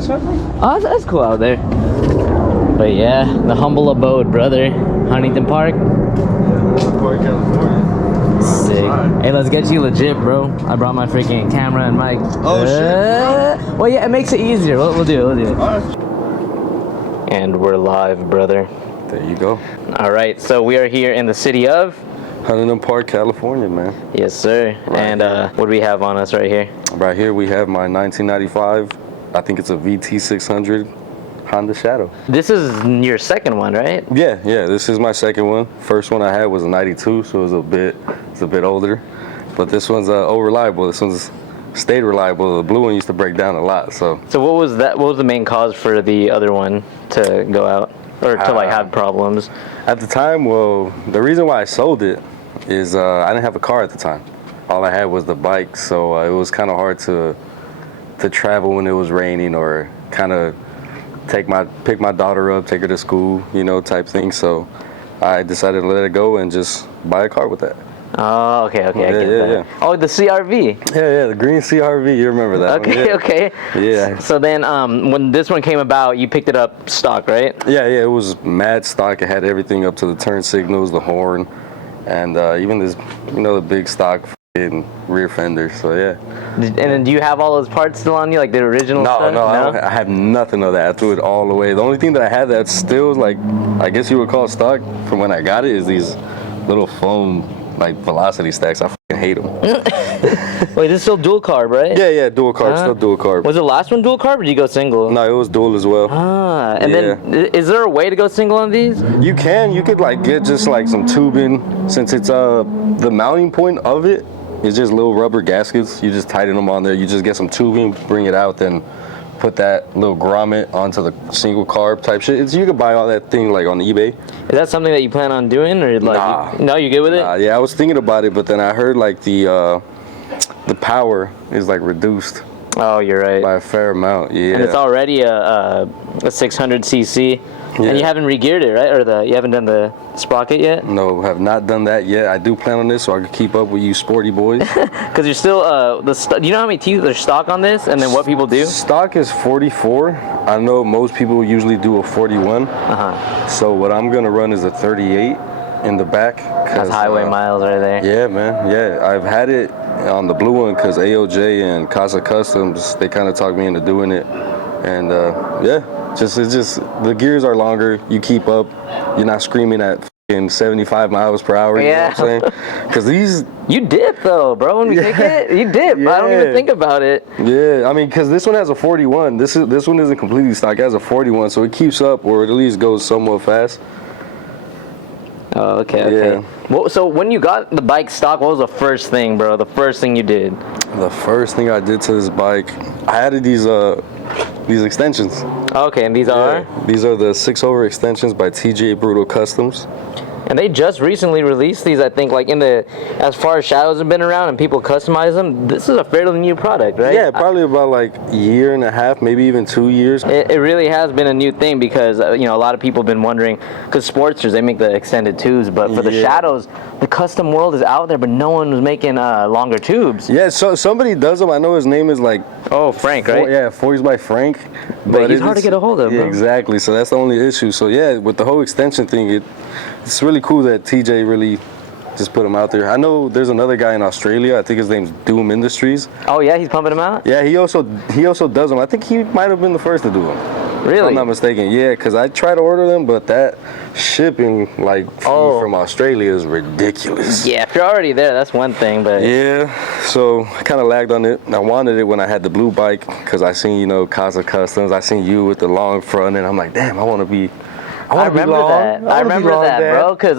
parking spot? Oh, that's cool out there. But yeah, the humble abode, brother. Huntington Park. Yeah, Huntington Park, California. Sick. Hey, let's get you legit, bro. I brought my freaking camera and mic. Oh, shit. Well, yeah, it makes it easier. We'll do it. All right. And we're live, brother. There you go. All right, so we are here in the city of Huntington Park, California, man. Yes, sir. Right and what do we have on us right here? Right here we have my 1995, I think it's a VT600 HondaShadow. This is your second one, right? Yeah, this is my second one. First one I had was a 92, so it's a bit older. But this one's reliable. This one's stayed reliable. The blue one used to break down a lot, so. So what was the main cause for the other one to go out? Or to like have problems? At the time, well, the reason why I sold it is I didn't have a car at the time. All I had was the bike, so it was kind of hard to travel when it was raining or kind of pick my daughter up, take her to school, you know, type thing. So I decided to let it go and just buy a car with that. Oh, okay, I get that. Yeah. Oh, the CRV. Yeah, the green CRV. You remember that? Okay. Yeah. So then, when this one came about, you picked it up stock, right? Yeah. It was mad stock. It had everything up to the turn signals, the horn, and even this, you know, the big stock rear fender. So yeah. And then, do you have all those parts still on you, like the original stuff? No, I have nothing of that. I threw it all away. The only thing that I had that's still like, I guess you would call stock from when I got it, is these little foam like velocity stacks. I fucking hate them. Wait, this is still dual carb, right? Yeah, dual carb, still dual carb. Was the last one dual carb, or did you go single? No, it was dual as well. And then, is there a way to go single on these? You could like get just like some tubing, since it's the mounting point of it is just little rubber gaskets. You just tighten them on there. You just get some tubing, bring it out, then put that little grommet onto the single carb type shit. You could buy all that thing like on eBay. Is that something that you plan on doing, or like? No, you good with it? Yeah, I was thinking about it, but then I heard like the power is like reduced. Oh, you're right. By a fair amount, yeah. And it's already a 600cc. Yeah. And you haven't re-geared it, right? Or you haven't done the sprocket yet? No, have not done that yet. I do plan on this so I can keep up with you sporty boys. Because you're still, do you know how many teeth are stock on this, and then what people do? Stock is 44. I know most people usually do a 41. So what I'm going to run is a 38 in the back. That's highway miles right there. Yeah, man. Yeah, I've had it on the blue one because AOJ and Casa Customs, they kind of talked me into doing it. And it's just the gears are longer. You keep up. You're not screaming at 75 miles per hour. You know what I'm saying? Because these. You dip though, bro. When we take it, you dip. I don't even think about it. Yeah, I mean, because this one has a 41. This one isn't completely stock. It has a 41, so it keeps up, or at least goes somewhat fast. Oh, okay. Yeah. Well, so when you got the bike stock, what was the first thing, bro? The first thing you did? The first thing I did to this bike, I added these extensions. Okay, and these are? These are the 6-over extensions by TJ Brutal Customs. And they just recently released these, I think, like as far as shadows have been around and people customize them, this is a fairly new product, right? Yeah, probably about like a year and a half, maybe even 2 years. It really has been a new thing because, a lot of people have been wondering, because Sportsters, they make the extended tubes, but for the shadows, the custom world is out there, but no one was making longer tubes. Yeah, so somebody does them. I know his name is like... Oh, Frank, right? Yeah, Forged by Frank. But he's hard to get a hold of, bro. Exactly, so that's the only issue. So yeah, with the whole extension thing, it's really cool that TJ really just put them out there. I know there's another guy in Australia. I think his name's Doom Industries. Oh yeah, he's pumping them out? Yeah, he also does them. I think he might have been the first to do them. Really? If I'm not mistaken. Yeah, because I tried to order them, but that shipping from Australia is ridiculous. Yeah, if you're already there, that's one thing, but... Yeah, so I kind of lagged on it. I wanted it when I had the blue bike because I seen, Casa Customs. I seen you with the long front, and I'm like, damn, I want to be... I remember that, bro, because,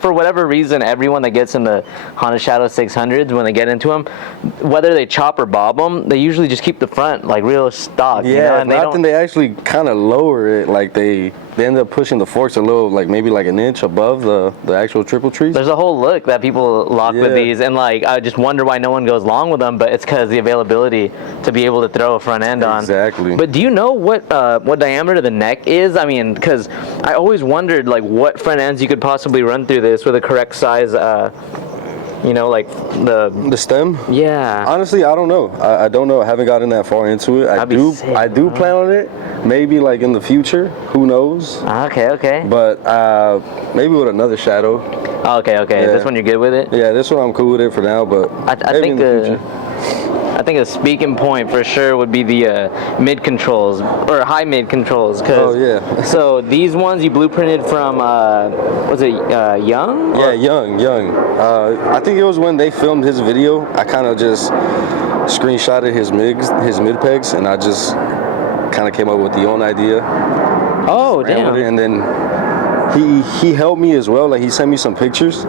for whatever reason, everyone that gets in the HondaShadow 600s, when they get into them, whether they chop or bob them, they usually just keep the front, like, real stock. Yeah, and they actually kind of lower it, like, they end up pushing the forks a little, like, maybe like an inch above the actual triple trees. There's a whole look that people lock with these, and, I just wonder why no one goes long with them, but it's because the availability to be able to throw a front end on. Exactly. But do you know what diameter the neck is? I mean, because I always wondered, what front ends you could possibly run through this with a correct size You know, like the stem. Yeah. Honestly, I don't know. I don't know. I haven't gotten that far into it. I do plan on it. Maybe like in the future. Who knows? Okay. But maybe with another shadow. Okay. Yeah. This one you're good with it? Yeah, this one I'm cool with it for now. But I think I think a speaking point for sure would be the mid controls or high mid controls. Oh yeah. So these ones you blueprinted from was it Young? Yeah, Young. I think it was when they filmed his video. I kind of just screenshotted his mid pegs, and I just kind of came up with the own idea. Oh damn! And then he helped me as well. Like he sent me some pictures.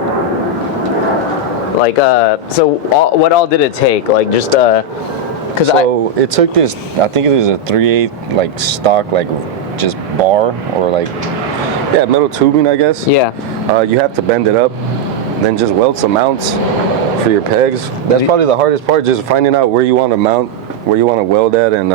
Like what all did it take? Like just because it took this. I think it was a 3/8 like stock like just bar or like metal tubing, I guess. Yeah. You have to bend it up, then just weld some mounts for your pegs. That's probably the hardest part, just finding out where you want to mount, where you want to weld at, and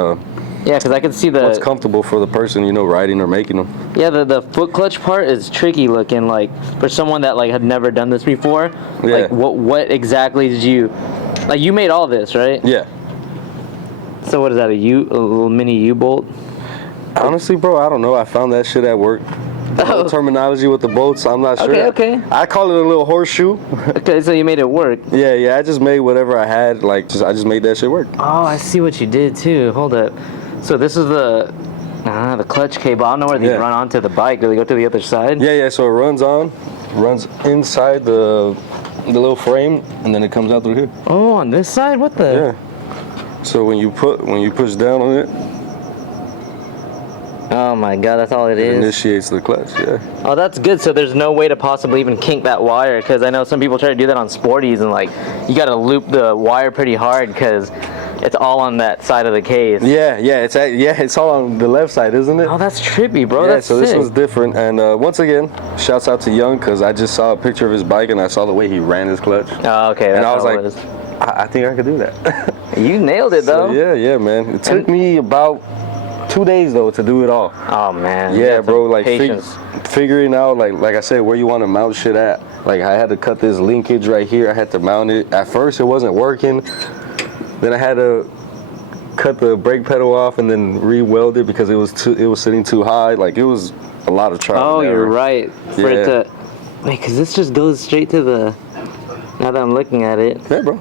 yeah, because I can see what's comfortable for the person, you know, riding or making them. Yeah, the foot clutch part is tricky looking. Like for someone that like had never done this before. Yeah. Like what exactly did you? Like you made all this, right? Yeah. So what is that? A little mini U-bolt? Honestly, bro, I don't know. I found that shit at work. The whole terminology with the bolts, I'm not sure. Okay. I call it a little horseshoe. Okay, so you made it work. Yeah. I just made whatever I had. Like, I just made that shit work. Oh, I see what you did too. Hold up. So this is the clutch cable. I don't know where these run onto the bike. Do they go to the other side? Yeah. So it runs inside the little frame, and then it comes out through here. Oh, on this side? What the? Yeah. So when you push down on it. Oh my god, that's all it is? Initiates the clutch, yeah. Oh, that's good. So there's no way to possibly even kink that wire, because I know some people try to do that on sporties, and like you got to loop the wire pretty hard because it's all on that side of the case. Yeah, it's all on the left side, isn't it? Oh, that's trippy, bro. Yeah, that's so sick. This one's different, and once again, shouts out to Young, because I just saw a picture of his bike and I saw the way he ran his clutch. Oh, okay. And I was like, I think I could do that. You nailed it, though. So, yeah, man. It took me about 2 days though to do it all. Oh man. Yeah, bro. Like figuring out, like I said, where you want to mount shit at. Like I had to cut this linkage right here. I had to mount it. At first, it wasn't working. Then I had to cut the brake pedal off and then re-weld it because it was sitting too high. Like it was a lot of trial. Oh, you're right. For it to wait, because this just goes straight to the. Now that I'm looking at it. Yeah, bro.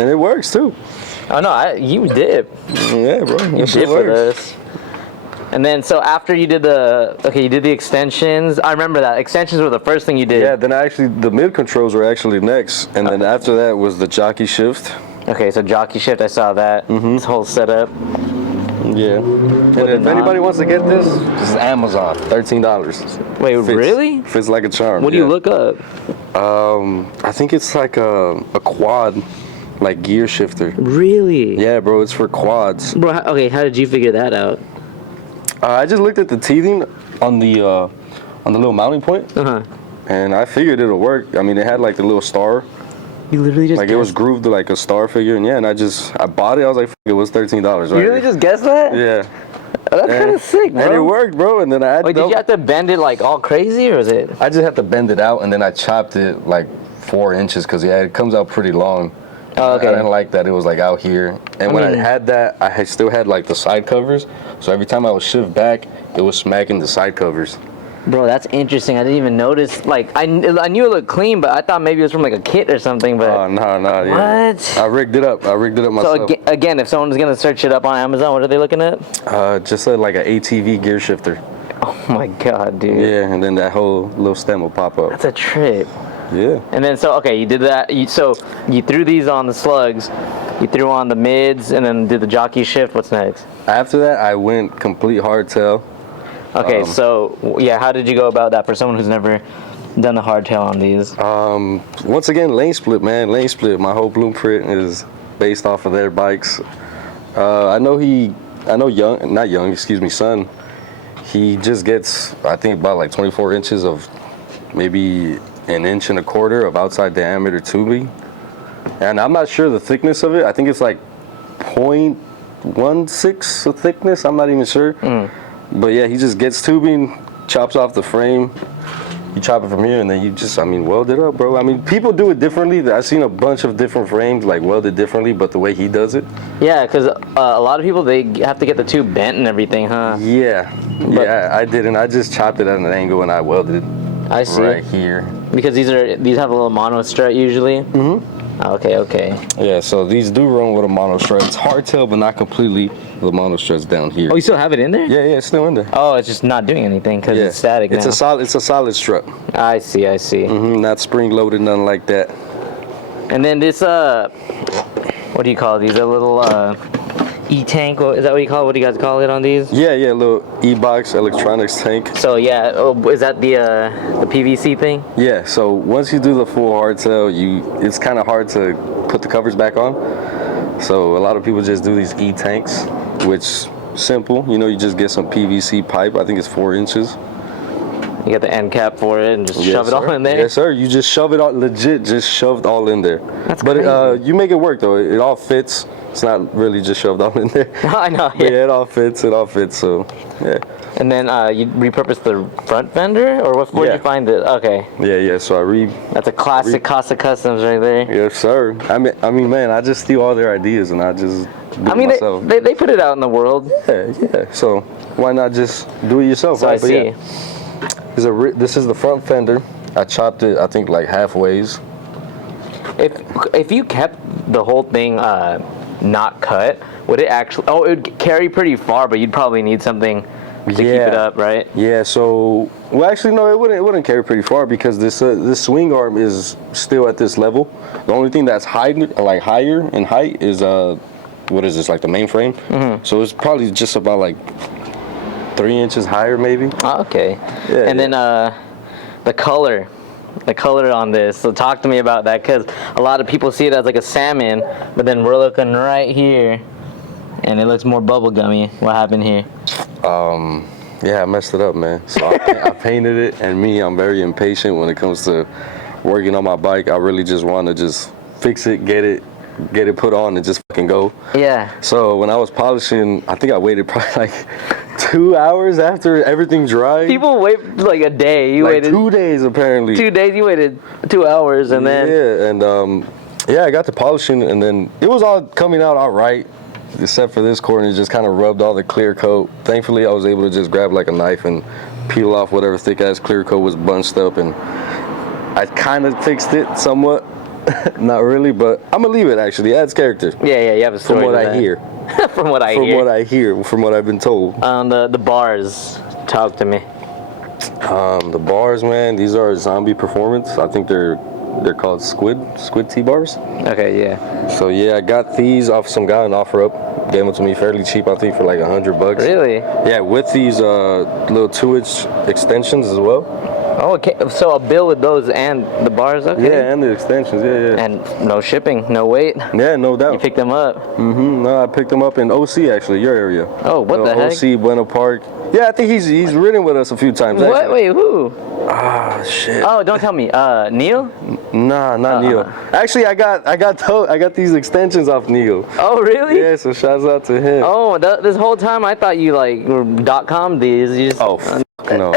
And it works too. Oh no, you did. Yeah, bro. You did for this. And then, so after you did you did the extensions. I remember that extensions were the first thing you did. Yeah. Then the mid controls were actually next, and then after that was the jockey shift. Okay, so jockey shift, I saw that. This whole setup. Yeah. And if anybody wants to get this is Amazon, $13. Wait, really? Fits like a charm. What do you look up? I think it's like a quad. Like gear shifter. Really? Yeah, bro, it's for quads. Bro, okay, how did you figure that out? I just looked at the teething on the little mounting point, and I figured it'll work. I mean, it had like the little star. You literally just it was grooved to like a star figure, and and I bought it. I was like, it was $13. Right? You really just guessed that? Yeah. That's kind of sick, bro. And it worked, bro. And then I had did you have to bend it like all crazy, or is it? I just had to bend it out, and then I chopped it like 4 inches because it comes out pretty long. Oh, okay. I didn't like that it was like out here, and when I had that, I still had like the side covers. So every time I would shift back, it was smacking the side covers. Bro, that's interesting. I didn't even notice. Like I knew it looked clean, but I thought maybe it was from like a kit or something. But no. Yeah. What? I rigged it up myself. So again, if someone's gonna search it up on Amazon, what are they looking at? Just like an ATV gear shifter. Oh my god, dude. Yeah, and then that whole little stem will pop up. That's a trip. Yeah. And then you did that. So you threw these on the slugs, you threw on the mids, and then did the jockey shift. What's next? After that, I went complete hardtail. Okay, how did you go about that for someone who's never done the hardtail on these? Once again, lane split, man. Lane split. My whole blueprint is based off of their bikes. Son. He just gets, I think, about like 24 inches of maybe 1.25 inches of outside diameter tubing, and I'm not sure the thickness of it. I think it's like 0.16 of thickness. I'm not even sure. But yeah, he just gets tubing, chops off the frame, You chop it from here, and then you just, I mean, weld it up, bro. I mean, people do it differently. I've seen a bunch of different frames, like, welded differently, but the way he does it. Yeah, because a lot of people, they have to get the tube bent and everything, huh? Yeah. Yeah, I didn't. I just chopped it at an angle, and I welded it I see. right here. Because these have a little mono strut usually? Mm-hmm. Okay. Yeah, so these do run with a mono strut. It's hardtail, but not completely. The mono strut's down here. Oh, you still have it in there? Yeah, it's still in there. Oh, it's just not doing anything because it's static It's now. It's a solid strut. I see. Not spring loaded, nothing like that. And then this, what do you call these? A little E-tank? Is that what you call it? What do you guys call it on these? Yeah, little E-box electronics tank. So yeah, is that the PVC thing? Yeah, so once you do the full hardtail, it's kind of hard to put the covers back on. So a lot of people just do these E-tanks, which simple. You just get some PVC pipe. I think it's 4 inches. You got the end cap for it and just shove it all in there? Yes, sir. You just shove it all, legit, just shoved all in there. That's crazy. But you make it work, though. It all fits. It's not really just shoved all in there. I know, yeah. It all fits, so, yeah. And then you repurposed the front fender? Or where'd you find it? Okay. Yeah, so That's a classic Casa Customs right there. Yes, sir. I mean, man, I just steal all their ideas and I just do it myself. They put it out in the world. Yeah, so why not just do it yourself, So right? I see. Yeah. This is the front fender. I chopped it, I think, like halfways. If you kept the whole thing not cut, would it actually? Oh, it would carry pretty far, but you'd probably need something to keep it up, right? Yeah. So, well, actually, no, it wouldn't carry pretty far because this swing arm is still at this level. The only thing that's higher in height is what is this, like the main frame? Mm-hmm. So it's probably just about like 3 inches higher, maybe. Oh, okay. Yeah, and then the color on this. So talk to me about that, because a lot of people see it as like a salmon, but then we're looking right here, and it looks more bubblegummy. What happened here? Yeah, I messed it up, man. So I painted it, and I'm very impatient when it comes to working on my bike. I really just want to just fix it, get it put on, and just fucking go. Yeah. So when I was polishing, I think I waited probably like 2 hours after everything dried. People wait like a day. You waited 2 days apparently. 2 days. You waited 2 hours, and then I got to polishing, and then it was all coming out all right, except for this corner. It just kind of rubbed all the clear coat. Thankfully, I was able to just grab like a knife and peel off whatever thick ass clear coat was bunched up, and I kind of fixed it somewhat. Not really, but I'm gonna leave it. Actually, it adds character. Yeah. You have a story. From what I hear. From what I've been told. The bars. Talk to me. The bars, man. These are Zombie Performance. I think they're called Squid T-bars. Okay, yeah. So yeah, I got these off some guy on OfferUp. Gave them to me fairly cheap. I think for like $100. Really? Yeah, with these little 2-inch extensions as well. Oh, okay. So a bill with those and the bars, okay? Yeah, and the extensions, yeah. And no shipping, no wait. Yeah, no doubt. You picked them up. Mm-hmm. No, I picked them up in OC, actually, your area. Oh, what the heck? OC, Bueno Park. Yeah, I think he's ridden with us a few times. What? Actually. Wait, who? Ah, shit. Oh, don't tell me. Neil? Nah, not Neil. Actually, I got these extensions off Neil. Oh, really? Yeah, so shouts out to him. Oh, this whole time I thought you like were .com these. You just, no.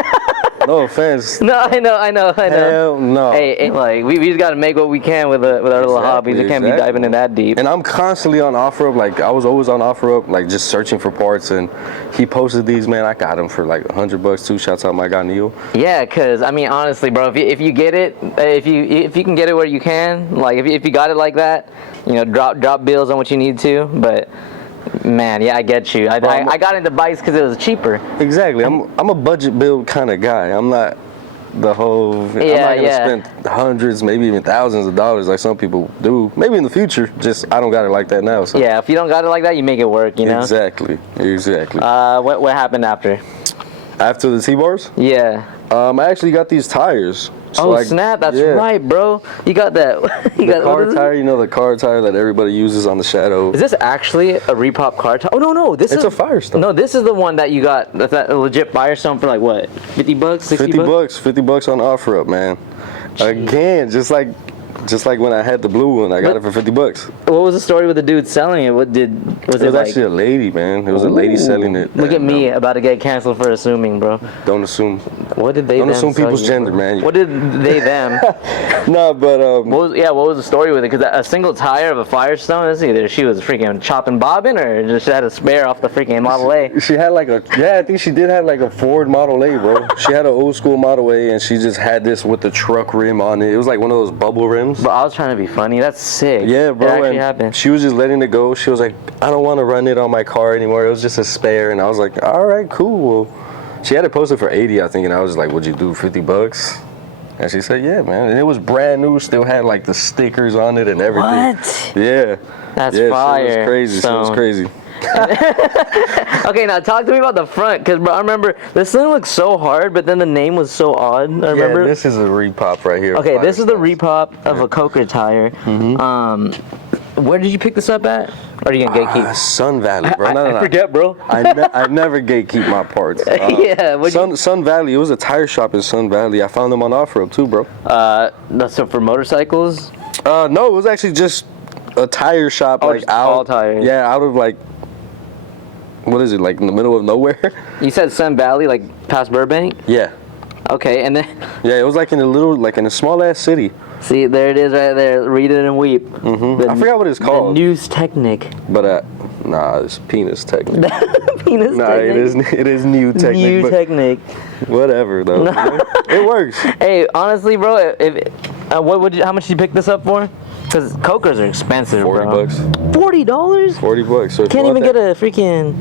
No offense. No, I know. Hell no. Hey, like we just gotta make what we can with our little hobbies. We can't be diving in that deep. And I'm constantly on OfferUp. Like I was always on OfferUp, like just searching for parts. And he posted these, man. I got them for like $100 too. Shouts out my guy Neil. Yeah, cause I mean honestly, bro, if you get it, if you can get it where you can, like if you got it like that, drop bills on what you need to, but. Man, yeah, I get you. I got into bikes because it was cheaper. Exactly. I'm a budget build kind of guy. I'm not the whole. I'm not gonna spend hundreds, maybe even thousands of dollars like some people do. Maybe in the future. Just I don't got it like that now. So. Yeah, if you don't got it like that, you make it work. You know. Exactly. What happened after? After the T-bars? Yeah. I actually got these tires. So snap! That's right, bro. You got that. The car tire, the car tire that everybody uses on the Shadow. Is this actually a repop car tire? Oh no, this is a Firestone. No, this is the one that you got. That's that legit Firestone for like what? $50, $60? $50 on OfferUp, man. Jeez. Again, just Just like when I had the blue one, I got it for $50. What was the story with the dude selling it? Was it was actually a lady, man. It was a lady selling it. Look at me about to get canceled for assuming, bro. Don't assume. What did they? Don't assume people's gender, man. What did they them? No, but what was the story with it? Because a single tire of a Firestone, it's either she was freaking chopping bobbing or just had a spare off the freaking Model A. She had like I think she did have like a Ford Model A, bro. She had an old school Model A, and she just had this with the truck rim on it. It was like one of those bubble rims. But I was trying to be funny. That's sick. Yeah, bro. It actually happened. She was just letting it go. She was like, I don't want to run it on my car anymore. It was just a spare, and I was like, all right, cool. Well, she had it posted for 80, I think, and I was like, would you do $50? And she said, yeah, man. And it was brand new. Still had like the stickers on it and everything. What? Yeah. That's She fire. was crazy. She was crazy. Okay, now talk to me about the front, because I remember this thing looked so hard, but then the name was so odd. I remember. Yeah, this is a repop right here. Okay, this is the repop of a Coker tire. Where did you pick this up at? Or are you gonna gatekeep? Sun Valley, bro. I forget, bro. I never gatekeep my parts. Yeah. Sun Valley. It was a tire shop in Sun Valley. I found them on off-road too, bro. That's so for motorcycles? No, it was actually just a tire shop, like out. All tires. Yeah, out of like. What is it, like in the middle of nowhere? You said Sun Valley, like past Burbank? Yeah. Okay, and then... Yeah, it was like in a small ass city. See, there it is right there. Read it and weep. I forgot what it's called. The News Technic. But, nah, it's Penis Technic. Penis Nah, Technic. it is New Technic. New Technic. Whatever, though. It works. Hey, honestly, bro, how much did you pick this up for? Because Cokers are expensive, $40. bro. $40? $40. So Can't even get a freaking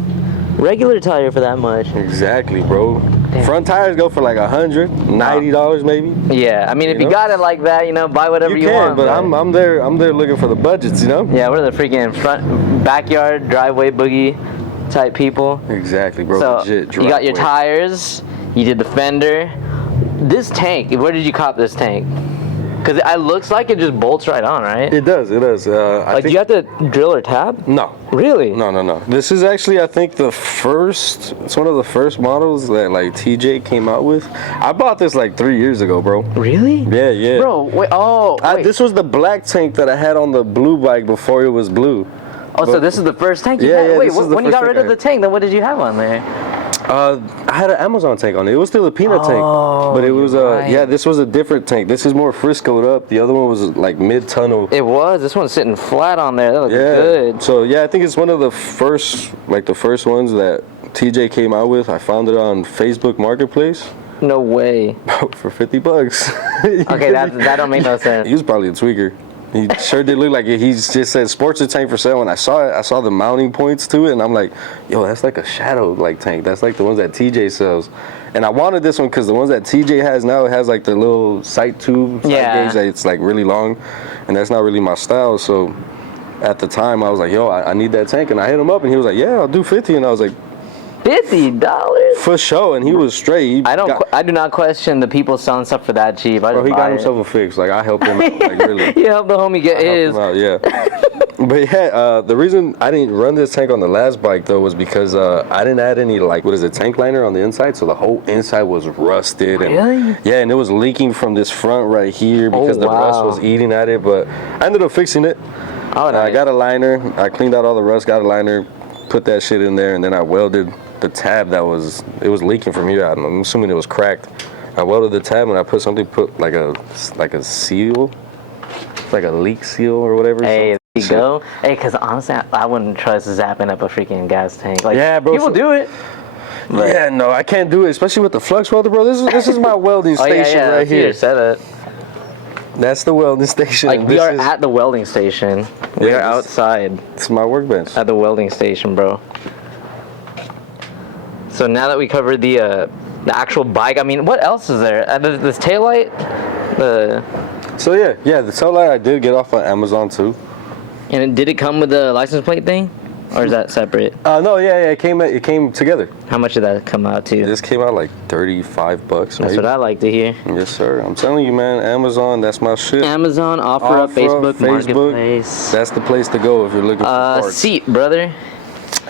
regular tire for that much. Exactly, bro. Damn. Front tires go for like $190 maybe. Yeah, I mean, if you got it like that, buy whatever you want. But I'm there looking for the budgets, Yeah, we're the freaking backyard driveway boogie type people. Exactly, bro. So Legit, you got your tires, you did the fender. This tank, where did you cop this tank? Because it looks like it just bolts right on, right? It does. Do you have to drill or tab? No. Really? No. This is actually, I think, it's one of the first models that like TJ came out with. I bought this like 3 years ago, bro. Really? Yeah. Bro, wait, this was the black tank that I had on the blue bike before it was blue. So this is the first tank you had? Wait, when you got rid of the tank, then what did you have on there? I had an Amazon tank on it. It was still a peanut tank, but it was this was a different tank. This is more Friscoed up. The other one was like mid-tunnel. It was. This one's sitting flat on there. That looks good. So yeah, I think it's one of the first ones that TJ came out with. I found it on Facebook Marketplace. No way. For $50. Okay, that don't make no sense. He was probably a tweaker. He sure did look like it. He just said sports tank for sale. When I saw it, I saw the mounting points to it, and I'm like, yo, that's like a shadow like tank. That's like the ones that TJ sells. And I wanted this one because the ones that TJ has now, it has like the little sight tube gauge that it's like really long, and that's not really my style. So at the time, I was like, yo, I need that tank, and I hit him up, and he was like, yeah, I'll do 50, and I was like, $50 for sure, and he was straight. I do not question the people selling stuff for that cheap. Bro, he got himself a fix. Like I helped him out, like really. He helped the homie get his. Yeah. But yeah, the reason I didn't run this tank on the last bike though was because I didn't add any tank liner on the inside, so the whole inside was rusted. And, really? Yeah, and it was leaking from this front right here because the rust was eating at it. But I ended up fixing it. Oh, nice. I got a liner. I cleaned out all the rust. Got a liner. Put that shit in there, and then I welded the tab it was leaking from here. I'm assuming it was cracked. I welded the tab and I put like a seal, like a leak seal or whatever. Hey, there you go. Hey, because honestly, I wouldn't trust zapping up a freaking gas tank. Like, yeah, bro. People do it. But yeah, no, I can't do it, especially with the flux welder, bro. This is my welding station right here. That's the welding station. Like we are at the welding station. We are outside. It's my workbench. At the welding station, bro. So now that we covered the actual bike, I mean, what else is there? This taillight? So yeah, the taillight I did get off on Amazon too. And did it come with the license plate thing? Or is that separate? No, yeah, it came together. How much did that come out to? This came out like $35. That's maybe. what I like to hear. Yes, sir. I'm telling you, man, Amazon, that's my shit. Amazon, OfferUp, Facebook Marketplace. That's the place to go if you're looking for parts. Seat, brother.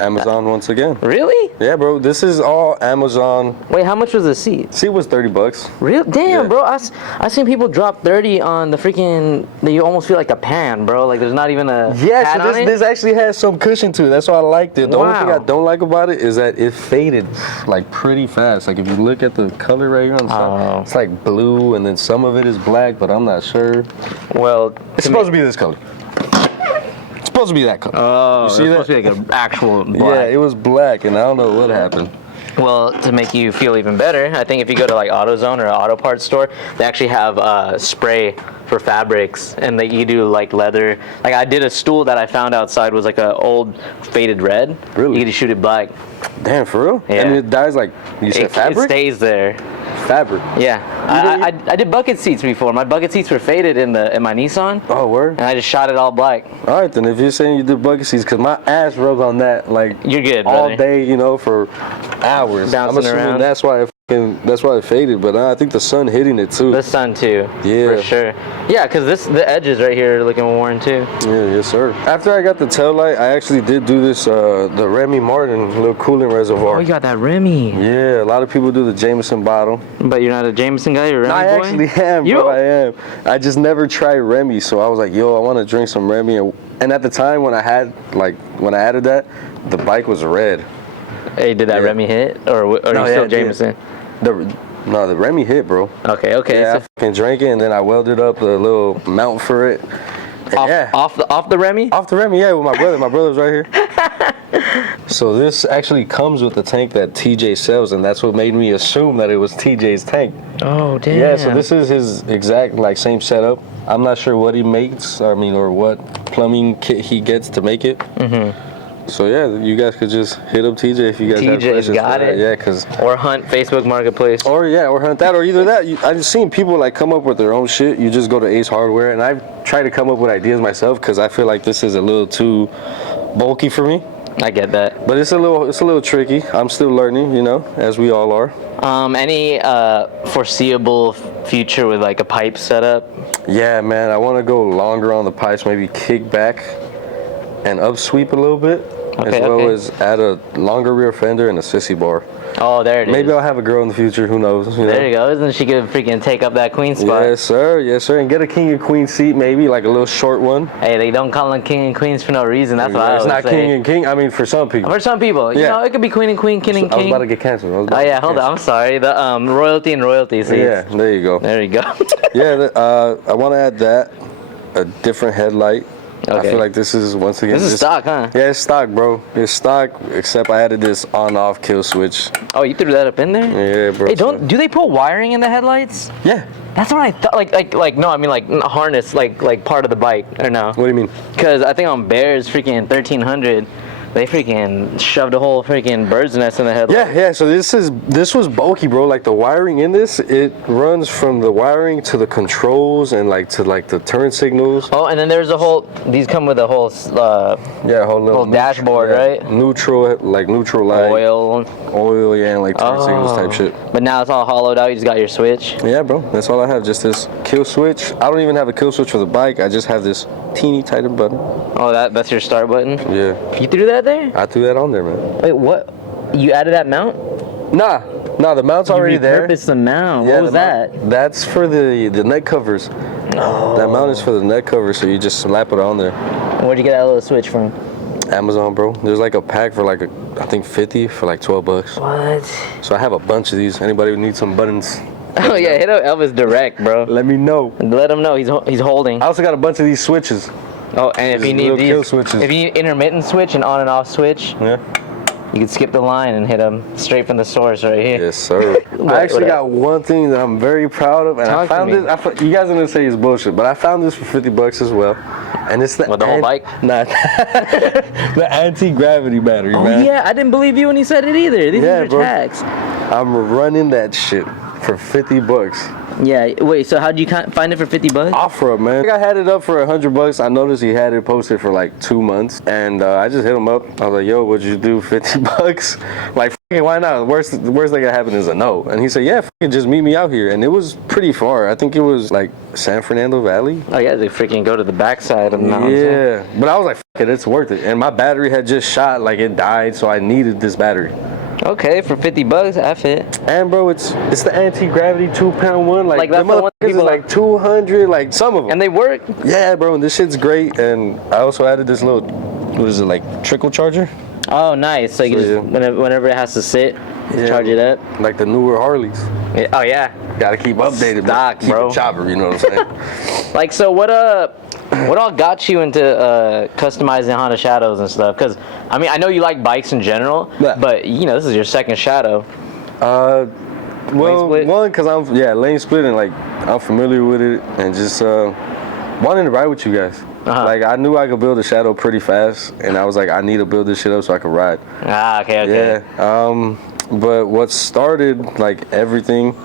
Amazon once again. Really? Yeah, bro. This is all Amazon. Wait, how much was the seat? Seat was $30. Real? Damn, Yeah. bro. I seen people drop 30 on the freaking. You almost feel like a pan, bro. Like there's not even a Yeah, pad so on it. this actually has some cushion to it. That's why I liked it. The only thing I Wow. don't like about it is that it faded like pretty fast. Like if you look at the color right here on the side, it's like blue, and then some of it is black, but I'm not sure. Well, It's supposed to be this color. It's supposed to be that color. Oh, you see it's that? supposed to be like an actual black. Yeah, it was black, and I don't know what happened. Well, to make you feel even better, I think if you go to like AutoZone or an auto parts store, they actually have spray for fabrics, and that you do like leather. Like I did a stool that I found outside was like an old faded red. Really? You could just shoot it black. Damn, for real? Yeah. And it dyes like, you said It fabric? stays there. Fabric. Yeah, I did bucket seats before. My bucket seats were faded in my Nissan, Oh, word? and I just shot it all black. All right, then if you're saying you did bucket seats, because my ass rubs on that like You're good, all brother. day, you know, for hours. Bouncing I'm assuming around. that's why it faded, but I think the sun hitting it too. The sun too. Yeah. For sure. Yeah, because the edges right here are looking worn too. Yeah, yes, sir. After I got the tail light, I actually did do this, the Remy Martin little coolant reservoir. Oh, you got that Remy. Yeah, a lot of people do the Jameson bottle. But you're not a Jameson guy, you're a Remy I boy? actually am, bro. I am. I just never tried Remy, so I was like, yo, I want to drink some Remy. And at the time when I added that, the bike was red. Hey, did that Yeah. Remy hit? Or you yeah, still it did. Jameson? The Remy hit, bro. Okay. Yeah, So I fucking drank it, and then I welded up a little mount for it. And off the Remy? Off the Remy, yeah, with my brother. My brother's right here. So this actually comes with the tank that TJ sells, and that's what made me assume that it was TJ's tank. Oh, damn. Yeah, so this is his exact same setup. I'm not sure what he makes, or what plumbing kit he gets to make it. Mm-hmm. So yeah, you guys could just hit up TJ if you guys have TJ's questions. got it. Yeah, cause Or Hunt Facebook Marketplace. or hunt that, or either that. I just seen people come up with their own shit. You just go to Ace Hardware, and I've tried to come up with ideas myself because I feel like this is a little too bulky for me. I get that. But it's a little tricky. I'm still learning, as we all are. Any foreseeable future with like a pipe setup? Yeah, man, I want to go longer on the pipes, maybe kick back and up sweep a little bit, as well as add a longer rear fender and a sissy bar. Oh, there it is. Maybe I'll have a girl in the future. Who knows? There you go. Isn't she could freaking take up that queen spot? Yes, sir. Yes, sir. And get a king and queen seat, maybe like a little short one. Hey, they don't call them king and queens for no reason. That's what I It's always not say. king and king. I mean, for some people. For some people, you know, it could be queen and queen, king and I was king. about to get canceled. Oh yeah, hold on. I'm sorry. The royalty and royalty seats. Yeah, there you go. There you go. Yeah, I want to add that, a different headlight. I Okay. feel like this is, once again, This is stock, huh? Yeah, it's stock, bro. It's stock, except I added this on-off kill switch. Oh, you threw that up in there? Yeah, bro. Hey, do they put wiring in the headlights? Yeah. That's what I thought. Like no, I mean like a harness, like part of the bike, or no? What do you mean? Because I think on Bear's freaking 1300, they freaking shoved a whole freaking bird's nest in the headlight. Yeah. So this was bulky, bro. Like the wiring in this, it runs from the wiring to the controls and to the turn signals. Oh, and then there's a whole. These come with a whole. Yeah, whole dashboard, right? Neutral light. Oil, yeah, and turn signals type shit. But now it's all hollowed out. You just got your switch. Yeah, bro. That's all I have. Just this kill switch. I don't even have a kill switch for the bike. I just have this teeny tiny button. Oh, that's your start button. Yeah. You threw that there? I threw that on there, man. Wait, what? You added that mount? Nah, the mount's already there. You repurposed the mount. Yeah, what was that? That's for the neck covers. Oh. That mount is for the neck cover, so you just slap it on there. Where'd you get that little switch from? Amazon, bro. There's a pack for I think 50 for $12. What? So I have a bunch of these. Anybody who needs some buttons, Oh yeah, hit up Elvis direct, bro. let me know. Let him know he's holding. I also got a bunch of these switches. Oh, and if These you need little kill these, switches. if you need intermittent switch and on and off switch, Yeah. you can skip the line and hit them straight from the source right here. Yes, sir. I actually got one thing that I'm very proud of, and I Talk to found me. this. You guys are gonna say it's bullshit, but I found this for $50 as well, and it's the With the whole bike? Nah, the anti-gravity battery, Oh man. yeah, I didn't believe you when you said it either. These Yeah, are your bro. tags. I'm running that shit for $50. Yeah. Wait. So how'd you find it for $50? Offer up, man. I had it up for $100. I noticed he had it posted for 2 months, and I just hit him up. I was like, "Yo, what'd you do? $50?" it, why not? The worst thing that happened is a no. And he said, yeah, f it, just meet me out here. And it was pretty far. I think it was like San Fernando Valley. Oh yeah, they freaking go to the backside of the mountain. Yeah, but I was like, f it, it's worth it. And my battery had just shot, like it died, so I needed this battery. Okay, for $50, F it. And bro, it's the anti-gravity 2-pound one. Like that's the the one people like 200, like some of them. And they work. Yeah, bro, and this shit's great. And I also added this little, what is it, like trickle charger? Oh, nice. So you can just, whenever it has to sit, charge it up. Like the newer Harleys. Yeah. Oh yeah. Gotta keep updated, Stock, keep bro. it chopper, you know what I'm saying? Like, so what all got you into customizing Honda Shadows and stuff? Because I mean, I know you like bikes in general, but you know, this is your second Shadow. Well, one, because I'm lane split, and like I'm familiar with it, and just wanting to ride with you guys. Like I knew I could build a Shadow pretty fast, and I was like, I need to build this shit up so I could ride. Ah, okay. Yeah. But what started like everything,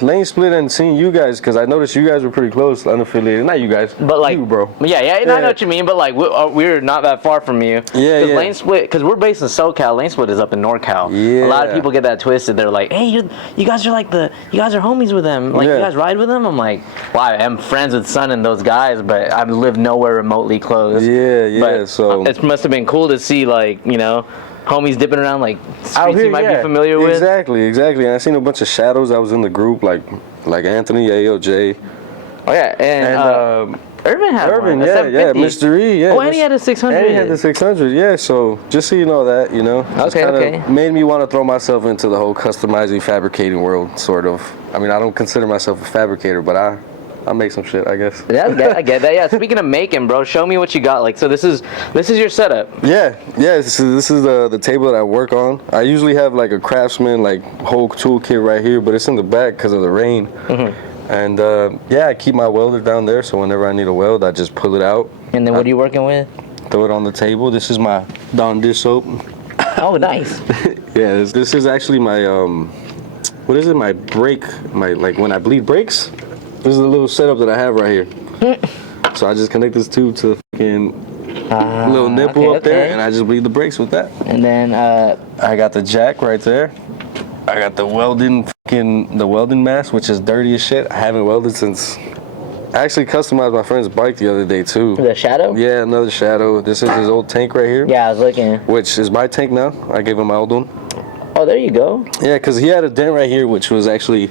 lane split and seeing you guys, because I noticed you guys were pretty close, unaffiliated. Not you guys, but like you, bro. Yeah, I know what you mean, but like we're not that far from you. Yeah. Lane split, because we're based in SoCal. Lane split is up in NorCal. Yeah. A lot of people get that twisted. They're like, hey, you guys are homies with them. Like you guys ride with them. I'm like, well, I'm friends with Son and those guys, but I live nowhere remotely close. Yeah. But so it must have been cool to see, like, you know, homies dipping around like streets here, you might be familiar with. Exactly. And I seen a bunch of Shadows that was in the group, like Anthony, AOJ. Oh yeah, and Irvin had one. Yeah, Mr. E, yeah. Oh, and he had a 600. And he had the 600, yeah. So just so you know that, you know, okay. Made me want to throw myself into the whole customizing, fabricating world, sort of. I mean, I don't consider myself a fabricator, but I make some shit, I guess. Yeah, I get that. Yeah. Speaking of making, bro, show me what you got. Like, so this is your setup. Yeah. This is the table that I work on. I usually have like a Craftsman like whole toolkit right here, but it's in the back because of the rain. And I keep my welder down there, so whenever I need a weld, I just pull it out. And then what are you working with? Throw it on the table. This is my Dawn dish soap. Oh, nice. Yeah, this is actually my what is it? My brake, like when I bleed brakes. This is a little setup that I have right here. So I just connect this tube to the fucking little nipple up there, and I just bleed the brakes with that. And then I got the jack right there. I got the welding mask, which is dirty as shit. I haven't welded since. I actually customized my friend's bike the other day too. The Shadow? Yeah, another Shadow. This is his old tank right here. Yeah, I was looking. Which is my tank now. I gave him my old one. Oh, there you go. Yeah, because he had a dent right here, which was actually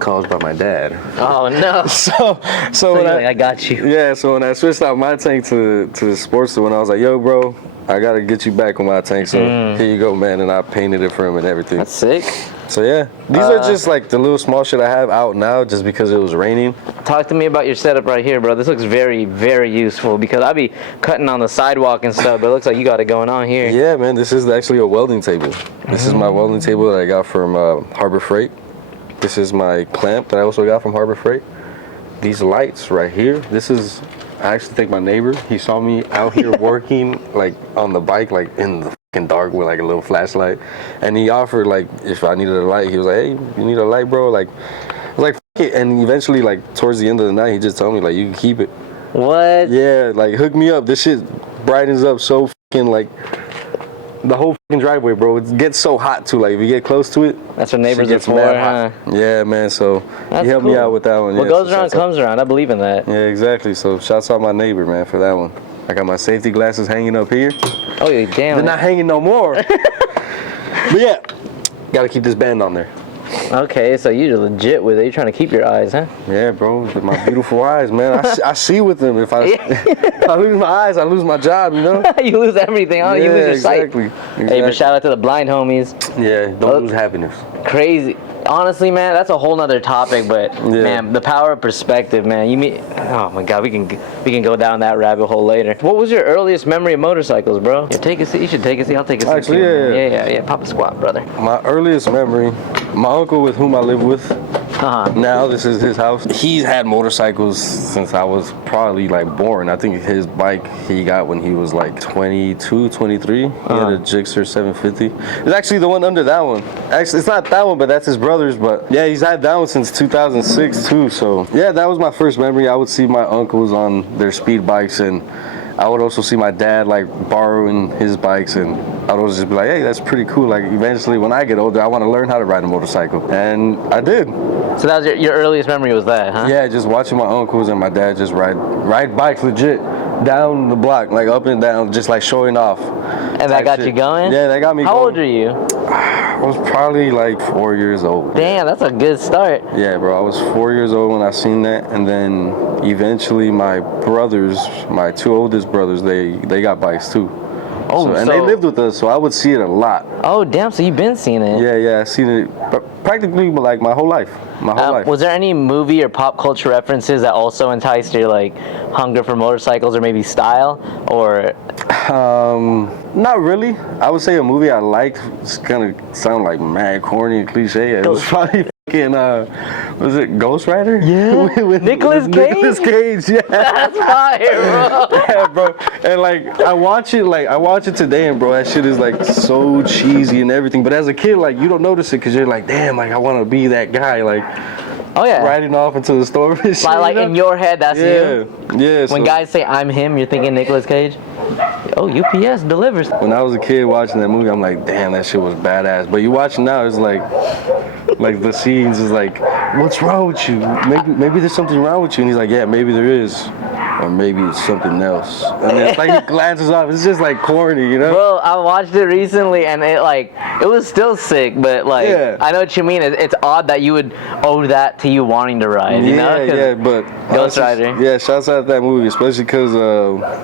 caused by my dad. Oh no. So when I got you. Yeah, so when I switched out my tank to the Sportster, when I was like, yo, bro, I gotta get you back on my tank. So here you go, man. And I painted it for him and everything. That's sick. So yeah, these are just like the little small shit I have out now, just because it was raining. Talk to me about your setup right here, bro. This looks very, very useful, because I be cutting on the sidewalk and stuff, but it looks like you got it going on here. Yeah, man. This is actually a welding table. This is my welding table that I got from Harbor Freight. This is my clamp that I also got from Harbor Freight. These lights right here. I actually think my neighbor, he saw me out here working like on the bike, like in the fucking dark with like a little flashlight, and he offered like if I needed a light. He was like, hey, you need a light, bro? Like, I was like, fuck it. And eventually, like towards the end of the night, he just told me like, you can keep it. What? Yeah, like hook me up. This shit brightens up so fucking like the whole fucking driveway, bro. It gets so hot too. Like if you get close to it, that's what neighbors are for. Huh? Yeah, man. So he helped me out with that one. What goes around comes around. I believe in that. Yeah, exactly. So shouts out my neighbor, man, for that one. I got my safety glasses hanging up here. Oh, yeah, damn. They're not hanging no more. But yeah, gotta keep this band on there. Okay, so you're legit with it. You're trying to keep your eyes, huh? Yeah, bro. With my beautiful eyes, man. I see with them. If I lose my eyes, I lose my job, you know? You lose everything, huh? Yeah, You lose your exactly. sight. Hey, but shout out to the blind homies. Yeah, don't lose happiness. Crazy. Honestly, man, that's a whole nother topic, but man, the power of perspective, man. Oh my God, we can go down that rabbit hole later. What was your earliest memory of motorcycles, bro? Yeah, take a seat. You should take a seat. I'll take a seat. Actually, too, yeah. Pop a squat, brother. My earliest memory, my uncle with whom I live with. Now this is his house. He's had motorcycles since I was probably like born. I think his bike he got when he was like 22, 23. He had a Gixxer 750. It's actually the one under that one. Actually, it's not that one, but that's his brother's. But yeah, he's had that one since 2006 too. So yeah, that was my first memory. I would see my uncles on their speed bikes, and I would also see my dad like borrowing his bikes, and I would always just be like, hey, that's pretty cool. Like eventually when I get older, I want to learn how to ride a motorcycle. And I did. So that was your earliest memory was that, huh? Yeah, just watching my uncles and my dad just ride bikes legit down the block, like up and down, just like showing off. And that got you going? Yeah, that got me going. How old are you? I was probably like 4 years old. Damn, that's a good start. Yeah, bro, I was 4 years old when I seen that, and then eventually my brothers, my two oldest brothers, they got bikes too. Oh, and they lived with us, so I would see it a lot. Oh, damn, so you've been seeing it. Yeah, I seen it practically like my whole life. Was there any movie or pop culture references that also enticed your like hunger for motorcycles or maybe style, or? Not really. I would say a movie I liked. It's gonna sound like mad corny and cliche. It was probably fucking was it Ghost Rider? Yeah. with Nicolas Cage. Nicolas Cage. Yeah. That's fire, bro. Yeah, bro. And like I watch it today, and bro, that shit is like so cheesy and everything. But as a kid, like you don't notice it because you're like, damn, like I want to be that guy, like. Oh yeah. Riding off into the storm and shit. Like in your head, that's you. Yeah. When guys say I'm him, you're thinking Nicolas Cage. Oh, UPS delivers. When I was a kid watching that movie, I'm like, damn, that shit was badass. But you watch it now, it's like the scenes is like, what's wrong with you? Maybe there's something wrong with you. And he's like, yeah, maybe there is. Or maybe it's something else. And then it's like he glances off. It's just like corny, you know? Bro, I watched it recently, and it was still sick, but like, yeah. I know what you mean. It's odd that you would owe that to you wanting to ride, you know? Yeah, but Ghost Rider. Yeah, shouts out to that movie, especially because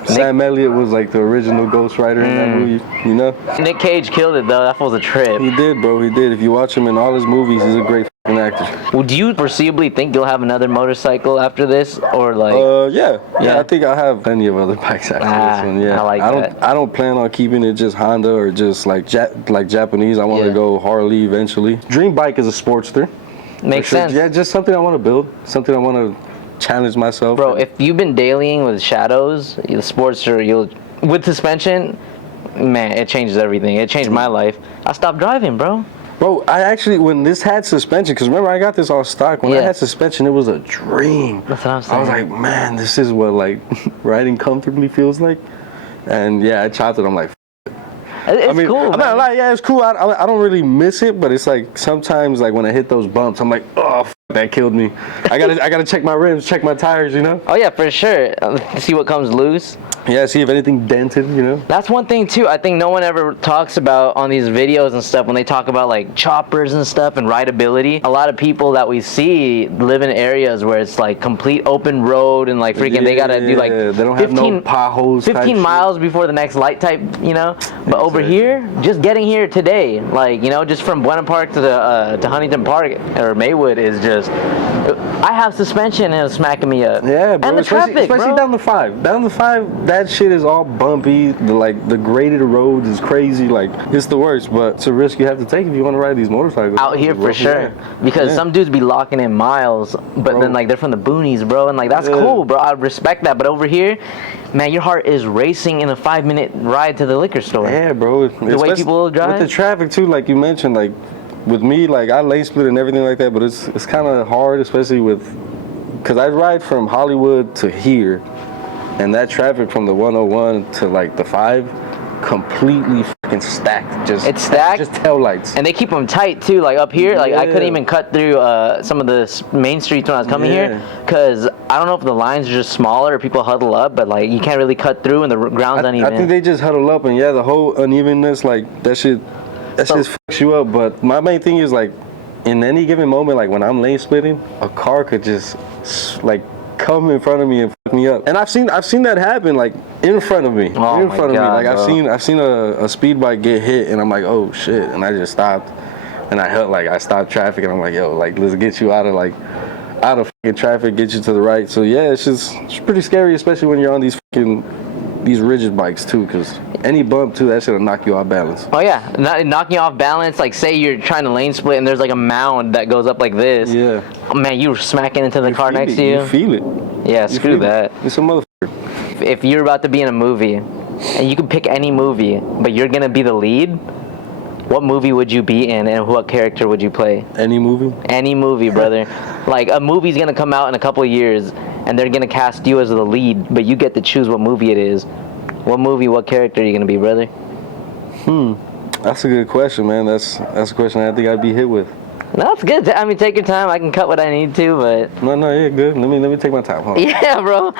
Sam Elliott was like the original Ghost Rider in that movie, you know? Nick Cage killed it though. That was a trip. He did, bro. He did. If you watch him in all his movies, he's a great actor. Well, do you foreseeably think you'll have another motorcycle after this, or like? Yeah. I think I'll have plenty of other bikes after this one. Yeah, I don't plan on keeping it just Honda or just like Japanese. I want to go Harley eventually. Dream bike is a Sportster. Makes sense. Yeah, just something I want to build. Something I want to challenge myself. Bro, if you've been dailying with Shadows, the Sportster, with suspension, man, it changes everything. It changed my life. I stopped driving, bro. Bro, I actually, when this had suspension, because remember I got this all stock, when I had suspension, it was a dream. That's what I'm saying. I was like, man, this is what like riding comfortably feels like. And yeah, I chopped it, I'm like, it's cool, I'm not gonna lie, yeah, it's cool. I don't really miss it, but it's like sometimes like when I hit those bumps, I'm like, oh, that killed me. I gotta check my rims, check my tires, you know? Oh yeah, for sure. See what comes loose. Yeah, see if anything dented, you know? That's one thing too, I think no one ever talks about on these videos and stuff when they talk about like choppers and stuff and rideability. A lot of people that we see live in areas where it's like complete open road and like freaking they gotta do like they don't have no potholes 15 miles before the next light type, you know? But over here, just getting here today, like, you know, just from Buena Park to Huntington Park or Maywood is just, I have suspension and it was smacking me up. Yeah, bro. And the traffic, especially bro. down the 5. Down the 5, that shit is all bumpy. The graded roads is crazy. Like, it's the worst, but it's a risk you have to take if you want to ride these motorcycles. Out here for sure. Because some dudes be locking in miles, but then like they're from the boonies, bro, and like that's cool, bro. I respect that. But over here, man, your heart is racing in a 5-minute ride to the liquor store. Yeah, bro. The way people drive. With the traffic too, like you mentioned, like with me, like I lane split and everything like that, but it's kind of hard, especially because I ride from Hollywood to here, and that traffic from the 101 to like the 5, completely fucking stacked. It's stacked. Just tail lights. And they keep them tight too. Like up here, like I couldn't even cut through some of the main streets when I was coming here, because I don't know if the lines are just smaller or people huddle up, but like you can't really cut through and the ground's uneven. I think they just huddle up, and the whole unevenness, like that shit fucks you up. But my main thing is like, in any given moment, like when I'm lane splitting, a car could just like come in front of me and fuck me up. And I've seen that happen, like in front of me. Oh in front of me. Like bro. I've seen a speed bike get hit, and I'm like, oh shit, and I just stopped, and I stopped traffic, and I'm like, yo, like let's get you out of fucking traffic, get you to the right. So yeah, it's pretty scary, especially when you're on these rigid bikes too, because any bump too, that shit'll knock you off balance. Oh yeah, knocking you off balance. Like say you're trying to lane split and there's like a mound that goes up like this. Yeah. Oh, man, you're smacking into the car next to you. You feel it. Yeah, screw that. It's a motherfucker. If you're about to be in a movie, and you could pick any movie, but you're gonna be the lead, what movie would you be in, and what character would you play? Any movie? Any movie, brother. Like a movie's gonna come out in a couple of years, and they're gonna cast you as the lead, but you get to choose what movie it is. What movie, what character are you gonna be, brother? That's a good question, man. That's a question I think I'd be hit with. No, it's good. I mean, take your time. I can cut what I need to, but No, yeah, good. Let me take my time. Hold on. yeah, bro.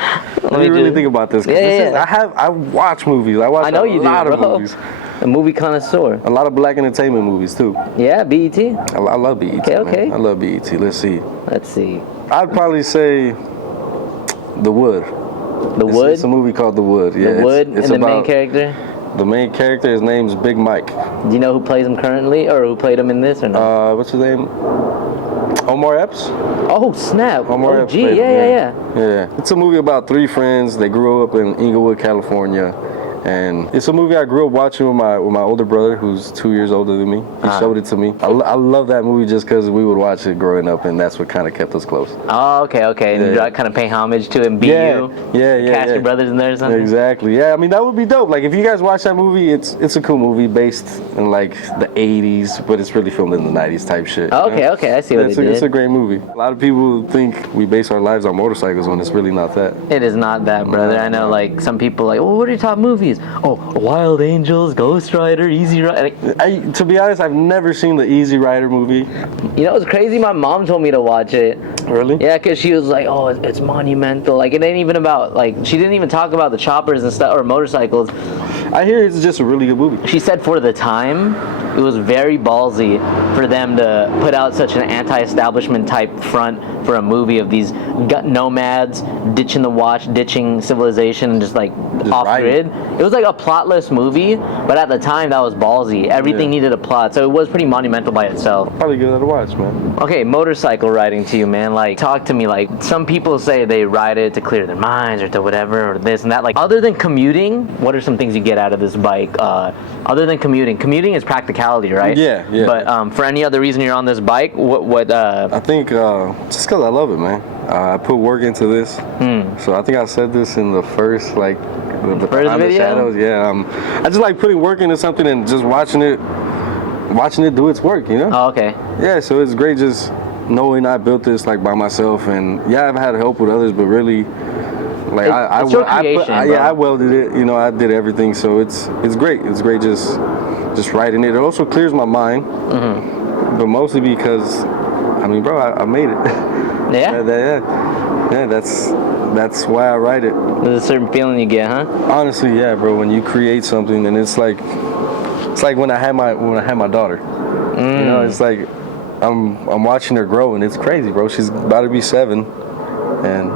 Let me really think about this. I watch movies. I watch a lot of movies. A movie connoisseur. A lot of black entertainment movies too. Yeah, BET. I love BET. Okay. Man. I love BET. Let's see. I'd probably say The Wood. The Wood? It's a movie called The Wood. Yeah, The Wood, and the main character? The main character, his name's Big Mike. Do you know who plays him currently, or who played him in this, or not? What's his name? Omar Epps? Oh, snap. Omar Epps. Yeah. It's a movie about 3 friends. They grew up in Inglewood, California. And it's a movie I grew up watching with my older brother, who's 2 years older than me. He showed it to me. I love that movie just because we would watch it growing up, and that's what kind of kept us close. Oh, okay. Yeah. And kind of pay homage to it and be you. Yeah. Cast your brothers in there or something? Exactly. Yeah, I mean, that would be dope. Like, if you guys watch that movie, it's a cool movie based in, like, the 80s, but it's really filmed in the 90s type shit. Okay. I see what they did. It's a great movie. A lot of people think we base our lives on motorcycles when it's really not that. It is not that, brother. I know, like, some people like, oh, what are your top movies? Oh, Wild Angels, Ghost Rider, Easy Rider. To be honest, I've never seen the Easy Rider movie. You know, it's crazy. My mom told me to watch it. Really? Yeah, because she was like, oh, it's monumental. Like, it ain't even about, like, she didn't even talk about the choppers and stuff, or motorcycles. I hear it's just a really good movie. She said for the time, it was very ballsy for them to put out such an anti-establishment type front for a movie of these nomads ditching the watch, ditching civilization, and just off-grid. It was like a plotless movie, but at the time that was ballsy. Everything needed a plot, so it was pretty monumental by itself. Probably good to watch, man. Okay, motorcycle riding to you, man. Like, talk to me. Like, some people say they ride it to clear their minds or to whatever or this and that. Like, other than commuting, what are some things you get out of this bike? Other than commuting is practicality, right? Yeah. But for any other reason you're on this bike, what? I think just because I love it, man. I put work into this, so I think I said this in the first the first video. Shadows. Yeah, I just like putting work into something and just watching it do its work. You know? Oh, okay. Yeah, so it's great just knowing I built this like by myself, and I've had help with others, but really, like I welded it. You know, I did everything, so it's great. It's great just writing it. It also clears my mind, but mostly because, I mean, bro, I made it. Yeah, that's why I write it. There's a certain feeling you get, huh? Honestly, yeah, bro. When you create something, and it's like when I had my daughter. You know, it's like I'm watching her grow, and it's crazy, bro. She's about to be 7, and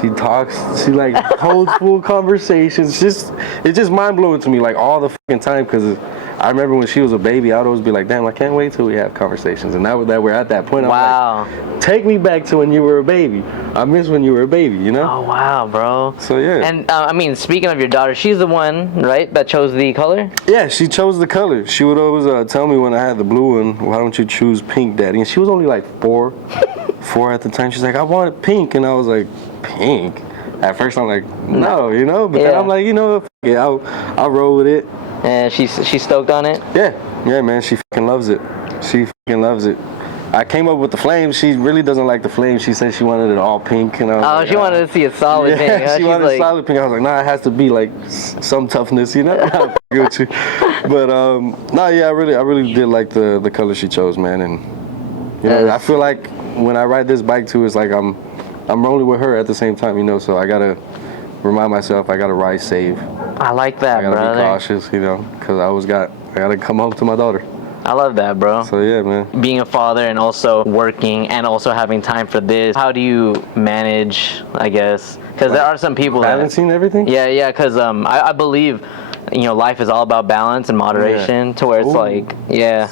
she talks. She like holds full conversations. It's just mind blowing to me, like all the fucking time, because I remember when she was a baby, I'd always be like, damn, I can't wait till we have conversations. And now that we're at that point, I'm like, take me back to when you were a baby. I miss when you were a baby, you know? Oh, wow, bro. So, yeah. And, I mean, speaking of your daughter, she's the one, right, that chose the color? Yeah, she chose the color. She would always tell me when I had the blue one, why don't you choose pink, Daddy? And she was only like 4 at the time. She's like, I wanted pink. And I was like, pink? At first, I'm like, no, you know? But then I'm like, you know, I'll roll with it. And she's stoked on it? Yeah, man, she fucking loves it. She fucking loves it. I came up with the flames. She really doesn't like the flames. She said she wanted it all pink. And I was she wanted to see a solid pink. Yeah, she wanted a solid pink. I was like, nah, it has to be like some toughness, you know? But I really did like the color she chose, man. And you know, I feel like when I ride this bike too, it's like I'm rolling with her at the same time, you know. So I gotta remind myself I gotta ride safe. I like that, brother. I gotta be cautious, you know, because I gotta come home to my daughter. I love that, bro. So yeah, man. Being a father and also working and also having time for this, how do you manage, I guess? Because there are some people that haven't seen everything. Yeah, because I believe, you know, life is all about balance and moderation. To where it's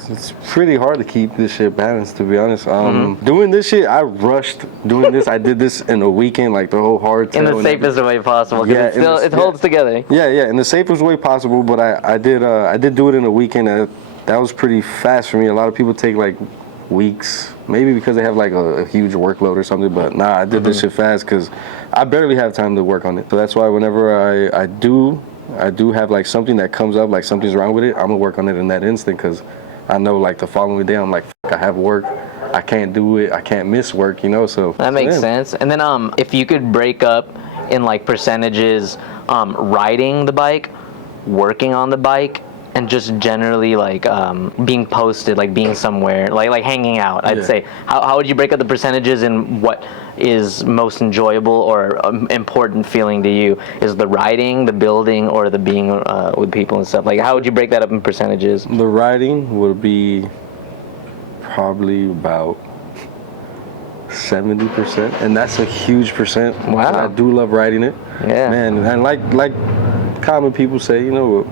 it's pretty hard to keep this shit balanced, to be honest. Doing this shit, I rushed doing this. I did this in a weekend, like the whole Hardtail. In the safest way possible, because it holds together. Yeah, in the safest way possible. But I did do it in a weekend. That was pretty fast for me. A lot of people take like weeks, maybe because they have like a huge workload or something. But nah, I did this shit fast because I barely have time to work on it. So that's why whenever I do have like something that comes up, like something's wrong with it, I'm gonna work on it in that instant, because I know like the following day I'm like, I have work, I can't do it, I can't miss work, you know. So that makes sense. And then if you could break up in like percentages, riding the bike, working on the bike, and just generally like being posted, like being somewhere, like hanging out. I'd say. How would you break up the percentages in what is most enjoyable or important feeling to you? Is the riding, the building, or the being with people and stuff? Like, how would you break that up in percentages? The riding would be probably about 70%, and that's a huge percent. Wow. I do love riding it. Yeah. Man, and like common people say, you know,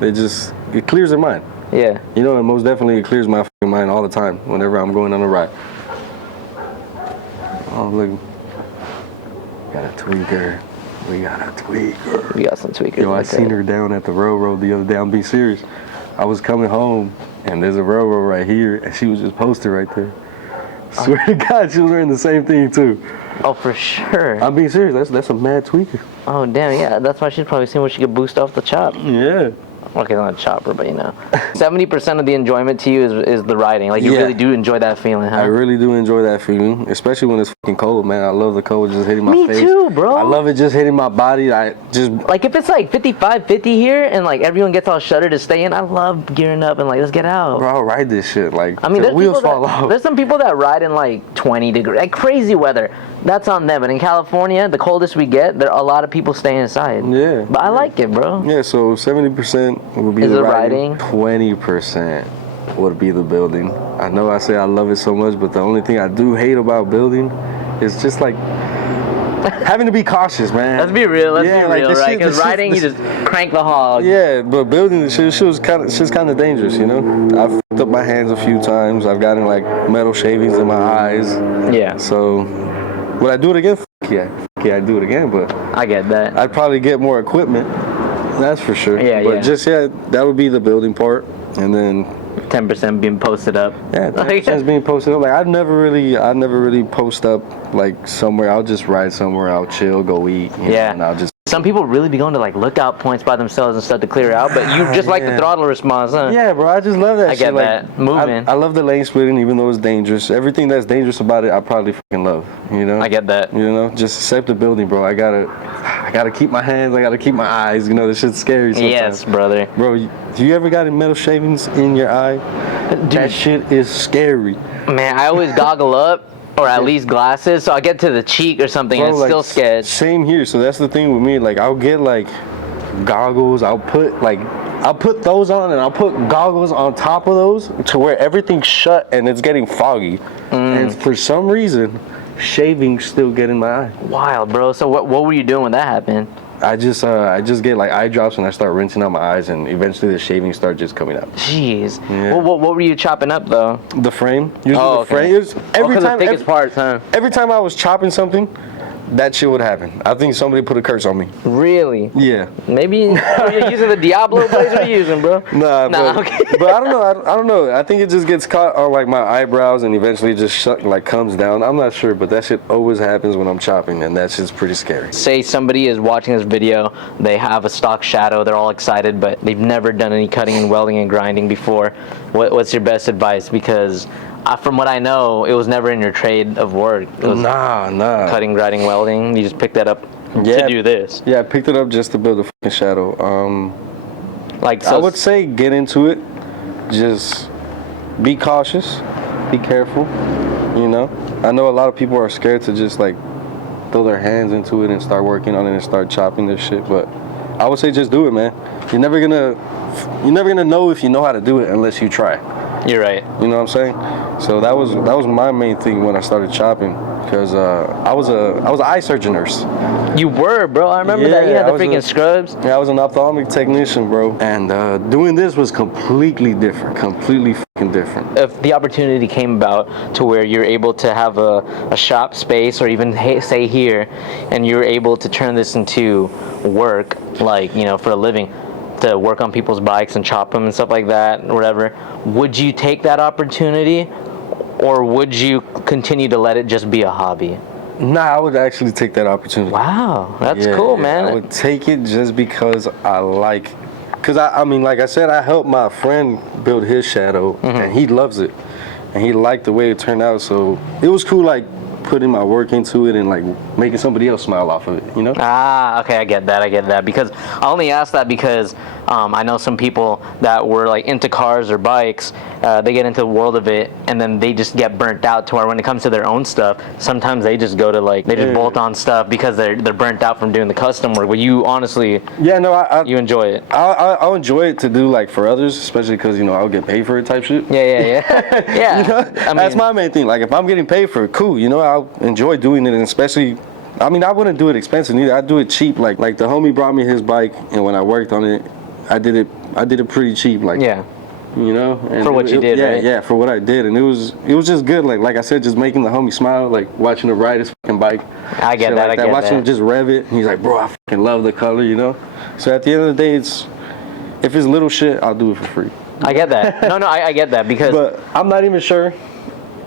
it clears their mind. Yeah. You know, and most definitely it clears my fucking mind all the time whenever I'm going on a ride. Oh, look. Got a tweaker. We got a tweaker. We got some tweakers. Yo, I seen her down at the railroad the other day. I'm being serious. I was coming home, and there's a railroad right here, and she was just posted right there. Swear to God, she was wearing the same thing too. Oh, for sure. I'm being serious. That's a mad tweaker. Oh, damn, yeah. That's why she's probably seen what she could boost off the chop. Yeah. Okay, not a chopper, but you know. 70% of the enjoyment to you is the riding. Like, you really do enjoy that feeling, huh? I really do enjoy that feeling, especially when it's fucking cold, man. I love the cold just hitting my face. Me too, bro. I love it just hitting my body. I just... Like, if it's like 55, 50 here, and like everyone gets all shuttered to stay in, I love gearing up and like, let's get out. Bro, I'll ride this shit. Like, I mean, the wheels fall off. There's some people that ride in like 20 degrees, like crazy weather. That's on them. But in California, the coldest we get, there are a lot of people staying inside. Yeah. But I like it, bro. Yeah, so 70% would be the riding. 20% would be the building. I know I say I love it so much, but the only thing I do hate about building is just like having to be cautious, man. Let's be real. Let's be real, right? Because riding, you just crank the hog. Yeah, but building the shit was kind of dangerous, you know. I've fucked up my hands a few times. I've gotten like metal shavings in my eyes. Yeah. So would I do it again? Yeah, I'd do it again, but I get that. I'd probably get more equipment. That's for sure. Yeah, but that would be the building part, and then 10% being posted up. Yeah, 10% being posted up. Like I'd never really post up like somewhere. I'll just ride somewhere. I'll chill, go eat. You know, and I'll just. Some people really be going to like lookout points by themselves and stuff to clear out, but you just like the throttle response, huh? Yeah, bro, I just love that shit. I get that. Moving. I love the lane splitting, even though it's dangerous. Everything that's dangerous about it, I probably fucking love. You know? I get that. You know, just accept the building, bro. I gotta keep my hands. I gotta keep my eyes. You know, this shit's scary sometimes. Yes, brother. Bro, do you ever got any metal shavings in your eye? Dude, that shit is scary. Man, I always goggle up. Or at least glasses, so I get to the cheek or something, and it's still sketch. Same here. So that's the thing with me. Like I'll get like goggles. I'll put those on, and I'll put goggles on top of those to where everything's shut and it's getting foggy. And for some reason, shavings still get in my eye. Wild, bro. So what were you doing when that happened? I just get like eye drops and I start rinsing out my eyes, and eventually the shavings start just coming out. Jeez. Yeah. What were you chopping up though? The frame. Usually the frame. The thickest parts, huh? Every time I was chopping something, that shit would happen. I think somebody put a curse on me. Really? Yeah. Maybe you're using the Diablo blades you're using, bro. Nah, but I don't know. I don't know. I think it just gets caught on like my eyebrows and eventually just comes down. I'm not sure, but that shit always happens when I'm chopping, and that shit's pretty scary. Say somebody is watching this video, they have a stock Shadow, they're all excited, but they've never done any cutting and welding and grinding before. What's your best advice? Because from what I know, it was never in your trade of work. It was nah. Cutting, grinding, welding. You just picked that up to do this. Yeah, I picked it up just to build a fucking Shadow. I would say get into it. Just be cautious. Be careful. You know? I know a lot of people are scared to just like throw their hands into it and start working on it and start chopping this shit, but I would say just do it, man. You're never gonna know if you know how to do it unless you try. You're right. You know what I'm saying? So that was my main thing when I started chopping, because I was an eye surgeon nurse. You were, bro. I remember that. You had the freaking scrubs. Yeah, I was an ophthalmic technician, bro. And doing this was completely different. Completely fucking different. If the opportunity came about to where you're able to have a shop space, or even say here, and you're able to turn this into work, like, you know, for a living, to work on people's bikes and chop them and stuff like that, or whatever, would you take that opportunity, or would you continue to let it just be a hobby? Nah, I would actually take that opportunity. Wow, that's cool, man. I would take it just because I mean, like I said, I helped my friend build his Shadow, and he loves it, and he liked the way it turned out, so it was cool, like, putting my work into it and like making somebody else smile off of it, you know? Ah, okay, I get that. Because I only asked that because I know some people that were like into cars or bikes, they get into the world of it and then they just get burnt out to where when it comes to their own stuff, sometimes they just go to like, they just bolt on stuff because they're burnt out from doing the custom work. But you honestly, you enjoy it. I'll enjoy it to do like for others, especially because, you know, I'll get paid for it type shit. Yeah. You know? I mean, that's my main thing. Like if I'm getting paid for it, cool, you know, I'll enjoy doing it, and especially, I mean, I wouldn't do it expensive either. I'd do it cheap. Like the homie brought me his bike, and when I worked on it, I did it pretty cheap. Like, you know, and for what you did, right? Yeah, for what I did, and it was just good. Like I said, just making the homie smile, like watching him ride his fucking bike. I get that. Like watching him just rev it. And he's like, bro, I fucking love the color, you know. So at the end of the day, if it's little shit, I'll do it for free. I get that. No, I get that because. But I'm not even sure,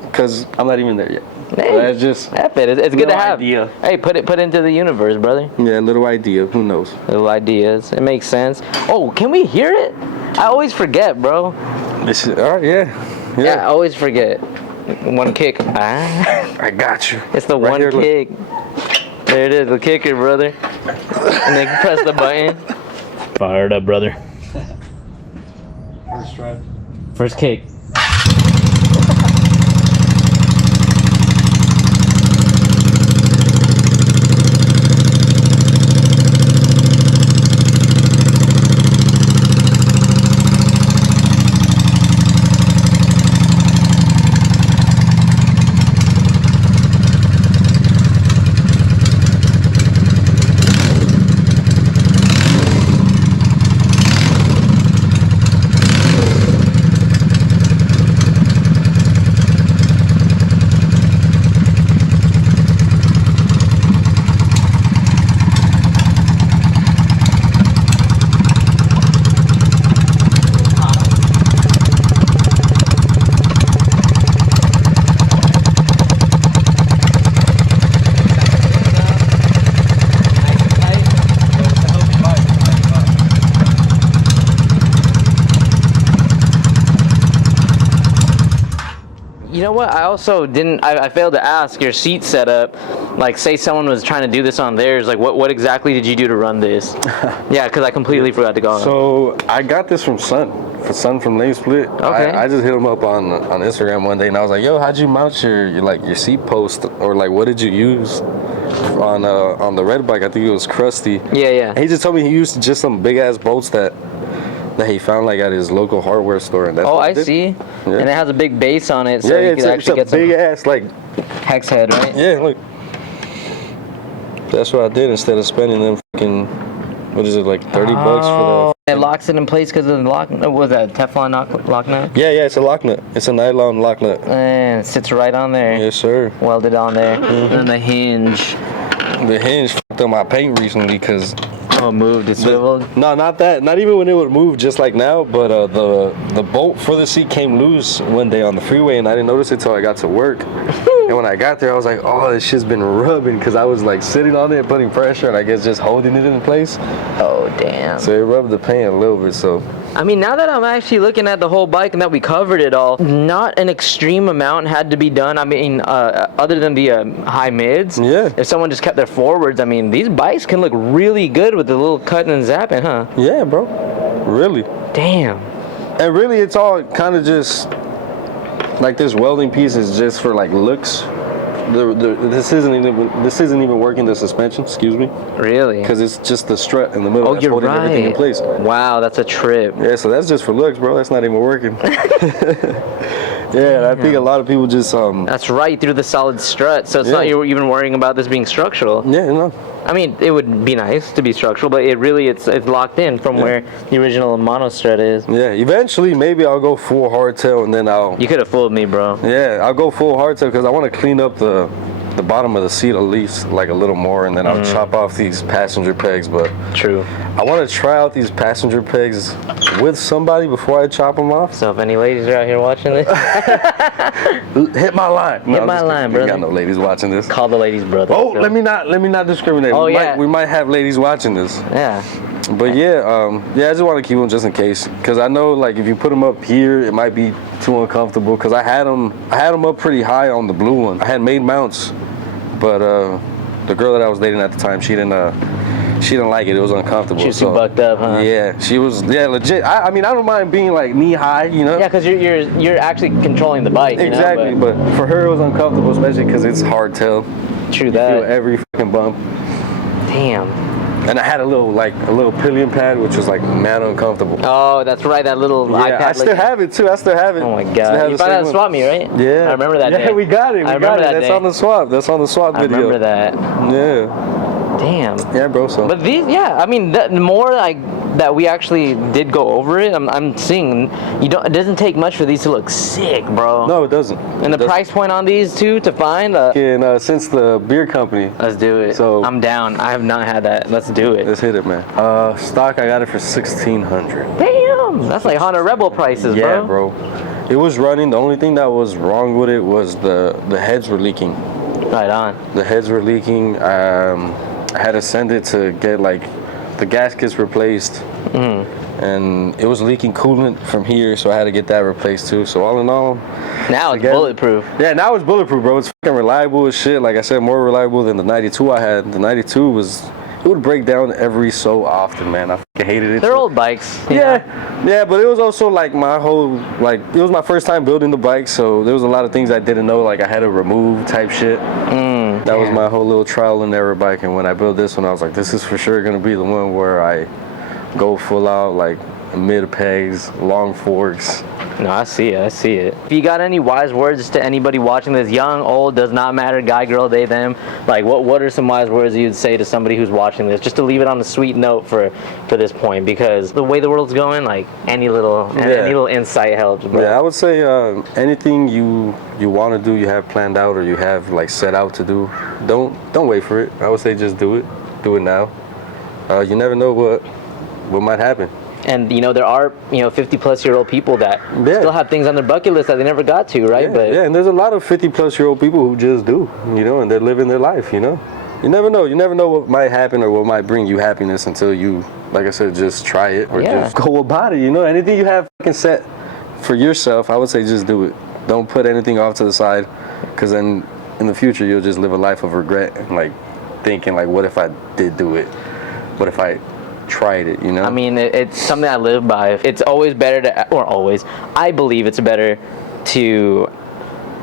because I'm not even there yet. Hey, that's just F it. It's good to have. Idea. Hey, put it into the universe, brother. Yeah, little idea. Who knows? Little ideas. It makes sense. Oh, can we hear it? I always forget, bro. This is, all right, yeah. I always forget. One kick. I got you. It's the right one here, kick. Look. There it is, the kicker, brother. And then press the button. Fired up, brother. First try. First kick. You know what? I also didn't. I failed to ask your seat setup. Like, say someone was trying to do this on theirs. Like, what exactly did you do to run this? Yeah, because I completely forgot to go on. So I got this from Son from Lane Split. Okay. I just hit him up on Instagram one day, and I was like, "Yo, how'd you mount your seat post, or like what did you use on the red bike? I think it was Krusty." Yeah. And he just told me he used just some big ass bolts that he found like at his local hardware store, and that's what I see. Yeah. And it has a big base on it, so you can actually get some big ass like hex head, right? Yeah, look. That's what I did instead of spending them fucking, what is it, like 30 bucks for the... It locks it in place because of the lock. What was that, Teflon lock nut? Yeah, it's a lock nut. It's a nylon lock nut. And it sits right on there. Yes, sir. Welded on there. Mm-hmm. And the hinge. The hinge fucked up my paint recently because... Oh, it moved, it swiveled? No, not that. Not even when it would move, just like now. But the bolt for the seat came loose one day on the freeway, and I didn't notice it till I got to work. And when I got there, I was like, oh, this shit's been rubbing, because I was like sitting on it, putting pressure, and I guess just holding it in place. Oh, damn. So it rubbed the paint a little bit, so... I mean, now that I'm actually looking at the whole bike and that we covered it all, not an extreme amount had to be done. I mean, other than the high mids, if someone just kept their forwards, I mean, these bikes can look really good with the little cutting and zapping, huh? Yeah, bro. Really. Damn. And really, it's all kind of just, like this welding piece is just for like looks. This isn't even working the suspension, excuse me. Really? Because it's just the strut in the middle that's holding everything in place. Wow, that's a trip. Yeah, so that's just for looks, bro. That's not even working. Yeah, I think a lot of people just That's right, through the solid strut. So it's not you're even worrying about this being structural. Yeah, no. I mean, it would be nice to be structural, but it's locked in from where the original mono strut is. Yeah, eventually maybe I'll go full hardtail, and then You could have fooled me, bro. Yeah, I'll go full hardtail because I want to clean up the bottom of the seat at least like a little more, and then I'll chop off these passenger pegs. But true, I want to try out these passenger pegs with somebody before I chop them off. So if any ladies are out here watching this, hit my line. Hit my line, brother. We got no ladies watching this. Call the ladies, brother. Oh, let me not discriminate. We might have ladies watching this. Yeah. But yeah, I just want to keep them just in case, because I know like if you put them up here, it might be too uncomfortable. Because I had them up pretty high on the blue one. I had made mounts, but the girl that I was dating at the time, she didn't like it. It was uncomfortable. She was too bucked up, huh? Yeah, she was. Yeah, legit. I mean, I don't mind being like knee high, you know. Yeah, because you're actually controlling the bike. Exactly, you know, but for her it was uncomfortable, especially because it's hardtail. True you that. feel every fucking bump. Damn. And I had a little pillion pad, which was like mad uncomfortable. Oh, that's right, that little yeah, iPad. I still have it too. I still have it. Oh my god! You found out at Swap Meet, right? Yeah. I remember that day. Yeah, we got it. That's on the swap. That's on the swap video. I remember that. Yeah. Damn. Yeah, bro. So. But these, yeah, I mean, the more like that we actually did go over it, I'm seeing it doesn't take much for these to look sick, bro. No, it doesn't. And the price point on these too to find. Since the beer company. Let's do it. So I'm down. I have not had that. Let's do it. Let's hit it, man. Stock, I got it for $1,600. Damn, that's like Honda Rebel prices, bro. Yeah, bro. It was running. The only thing that was wrong with it was the heads were leaking. Right on. The heads were leaking. I had to send it to get like the gaskets replaced, and it was leaking coolant from here, so I had to get that replaced too. So all in all, now it's bulletproof. Yeah, now it's bulletproof, bro. It's fucking reliable as shit. Like I said, more reliable than the 92 I had. The 92 it would break down every so often, man. I fucking hated it. They're old bikes. Yeah, but it was also like it was my first time building the bike, so there was a lot of things I didn't know, like I had to remove type shit. That was my whole little trial and error bike, and when I built this one, I was like, this is for sure gonna be the one where I go full out, like mid pegs, long forks. No, I see it. If you got any wise words to anybody watching this, young, old, does not matter, guy, girl, they, them, like what are some wise words you'd say to somebody who's watching this, just to leave it on a sweet note for this point, because the way the world's going, like any little insight helps, bro. Yeah, I would say anything you want to do, you have planned out, or you have like set out to do, don't wait for it. I would say just do it now. You never know what might happen. And there are 50-plus-year-old people that still have things on their bucket list that they never got to, right? Yeah, and there's a lot of 50-plus-year-old people who just do, and they're living their life. You never know what might happen or what might bring you happiness until you, like I said, just try it or just go about it. Anything you have fucking set for yourself, I would say just do it. Don't put anything off to the side, because then in the future you'll just live a life of regret and like thinking like, what if I did do it? What if I tried it, I mean, it's something I live by. It's always better I believe it's better to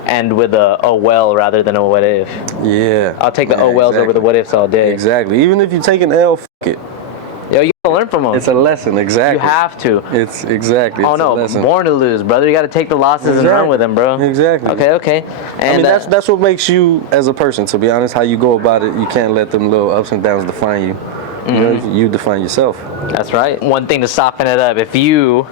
end with a oh well rather than a what if. Yeah. I'll take the oh wells over the what ifs all day. Exactly. Even if you take an L, it. Yo, you gotta learn from them. It's a lesson, exactly. You have to. It's exactly. Oh no, born to lose, brother. You gotta take the losses and run with them, bro. Exactly. Okay. And that's what makes you as a person, to be honest. How you go about it, you can't let them little ups and downs define you. You define yourself. That's right. One thing to soften it up, if you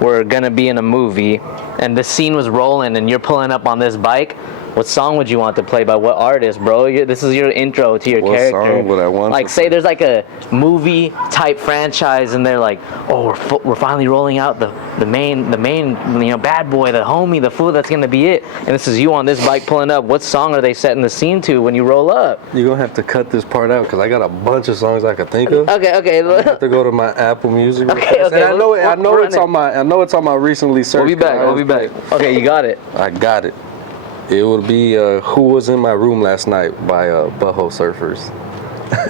were gonna be in a movie and the scene was rolling and you're pulling up on this bike, what song would you want to play by what artist, bro? This is your intro to your character. What song would I want? Like, say there's like a movie type franchise, and they're like, oh, we're finally rolling out the main, bad boy, the homie, the fool that's gonna be it. And this is you on this bike pulling up. What song are they setting the scene to when you roll up? You're gonna have to cut this part out because I got a bunch of songs I could think of. Okay. I have to go to my Apple Music. Okay. And I know it's on my recently searched. We'll be back. Okay, you got it. I got it. It would be Who Was in My Room Last Night by Butthole Surfers.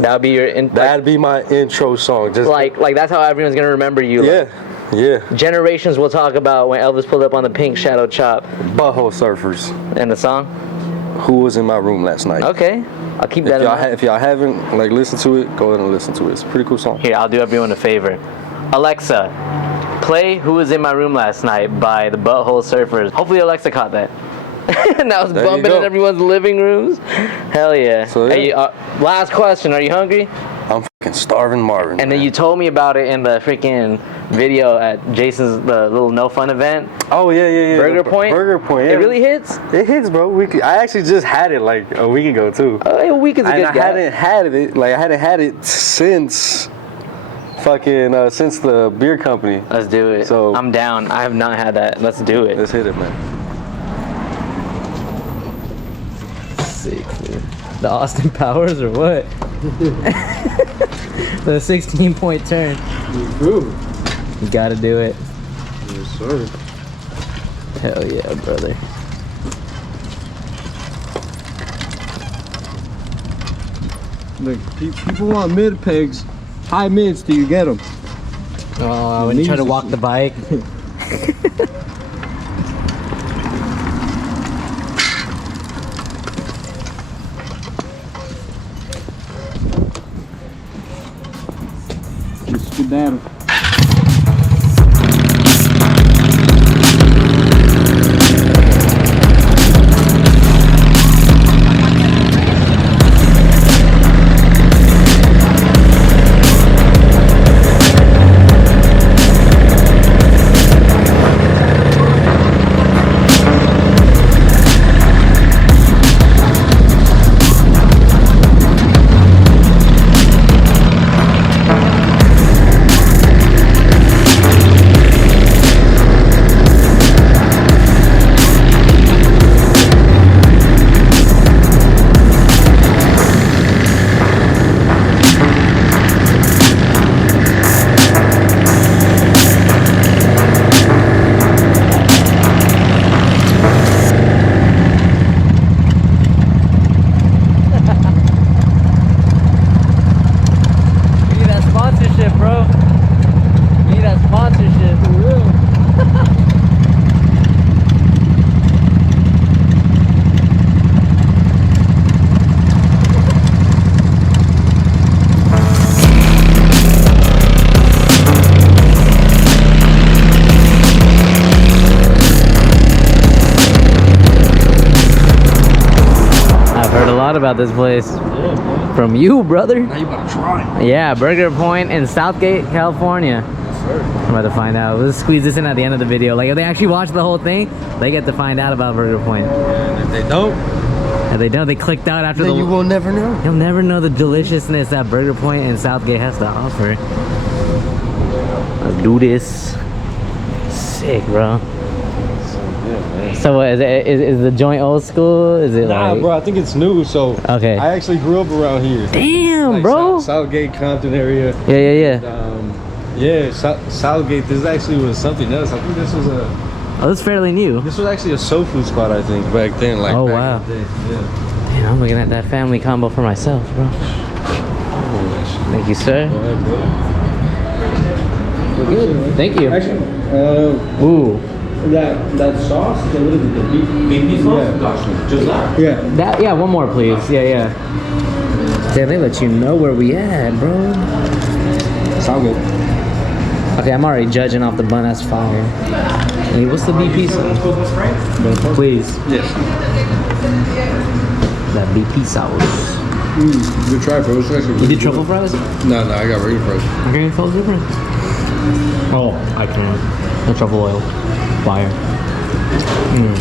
That'd be That'd be my intro song. Just like that's how everyone's gonna remember you. Yeah. Generations will talk about when Elvis pulled up on the pink Shadow chop. Butthole Surfers. And the song? Who Was in My Room Last Night. Okay. I'll keep that in mind. If y'all haven't listened to it, go ahead and listen to it. It's a pretty cool song. Here, I'll do everyone a favor. Alexa, play Who Was in My Room Last Night by the Butthole Surfers. Hopefully Alexa caught that. And I was bumping in everyone's living rooms. Hell yeah. So, Hey, last question. Are you hungry? I'm fucking starving Marvin. And then you told me about it in the freaking video at Jason's the little no fun event. Oh yeah. Burger Point. Yeah. It really hits. It hits, bro. I actually just had it like a week ago too. A week is a good gap. I hadn't had it since since the beer company. Let's do it. So I'm down. I have not had that. Let's do it. Let's hit it, man. Sick, dude. The Austin Powers or what? The 16-point turn. True. You gotta do it. Yes, sir. Hell yeah, brother. Look, people want mid pegs. High mids till you get them. Oh, when you try to walk the bike. Just skedaddle. About this place from you, brother. Now you about to try. Yeah, Burger Point in Southgate, California. Yes, sir. I'm about to find out. Let's squeeze this in at the end of the video. Like if they actually watch the whole thing, they get to find out about Burger Point. And if they don't, If they don't, they clicked out after then you will never know. You'll never know the deliciousness that Burger Point in Southgate has to offer. Let's do this. Sick, bro. So what, is the joint old school? Is it Nah, like... bro, I think it's new. So Okay. I actually grew up around here. Damn, Like bro. Southgate, Compton area. Yeah. Yeah, Southgate. This actually was something else. I think this was Oh, this is fairly new. This was actually a soul food spot, I think, back then. Like, Oh, back wow. in the day. Yeah. Damn, I'm looking at that family combo for myself, bro. Thank you, sir. We're good. Thank you. Actually, Ooh. that sauce, what is it? The beef sauce? Yeah. Gotcha. Just that? Yeah. Yeah, one more, please. Yeah. Damn, they let you know where we at, bro. Sound good. Okay, I'm already judging off the bun. That's fire. Hey, what's the BP sauce? Please. Yes. That BP sauce. Good try, bro. It's actually You did truffle fries? No, I got regular fries. Okay, it feels different. Oh, I can. The truffle oil. Fire.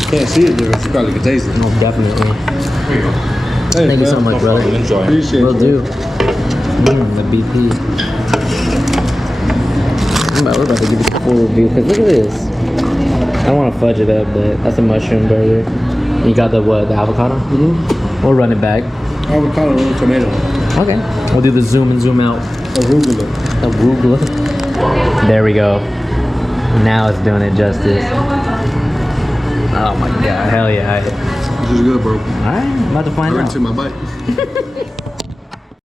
Can't see it there, but you probably can taste it. No, definitely. Hey, Thank you so much, brother. Enjoy. Appreciate Will it. do. The BP. We're about to give it a full review because look at this. I don't want to fudge it up, but that's a mushroom burger. You got the what? The avocado? Mm-hmm. We'll run it back. Avocado and tomato. Okay. We'll do the zoom and zoom out. Arugula. Arugula. There we go. Now it's doing it justice. Oh my god. Hell yeah. This is good, bro. Alright, I'm about to find out. To my bite.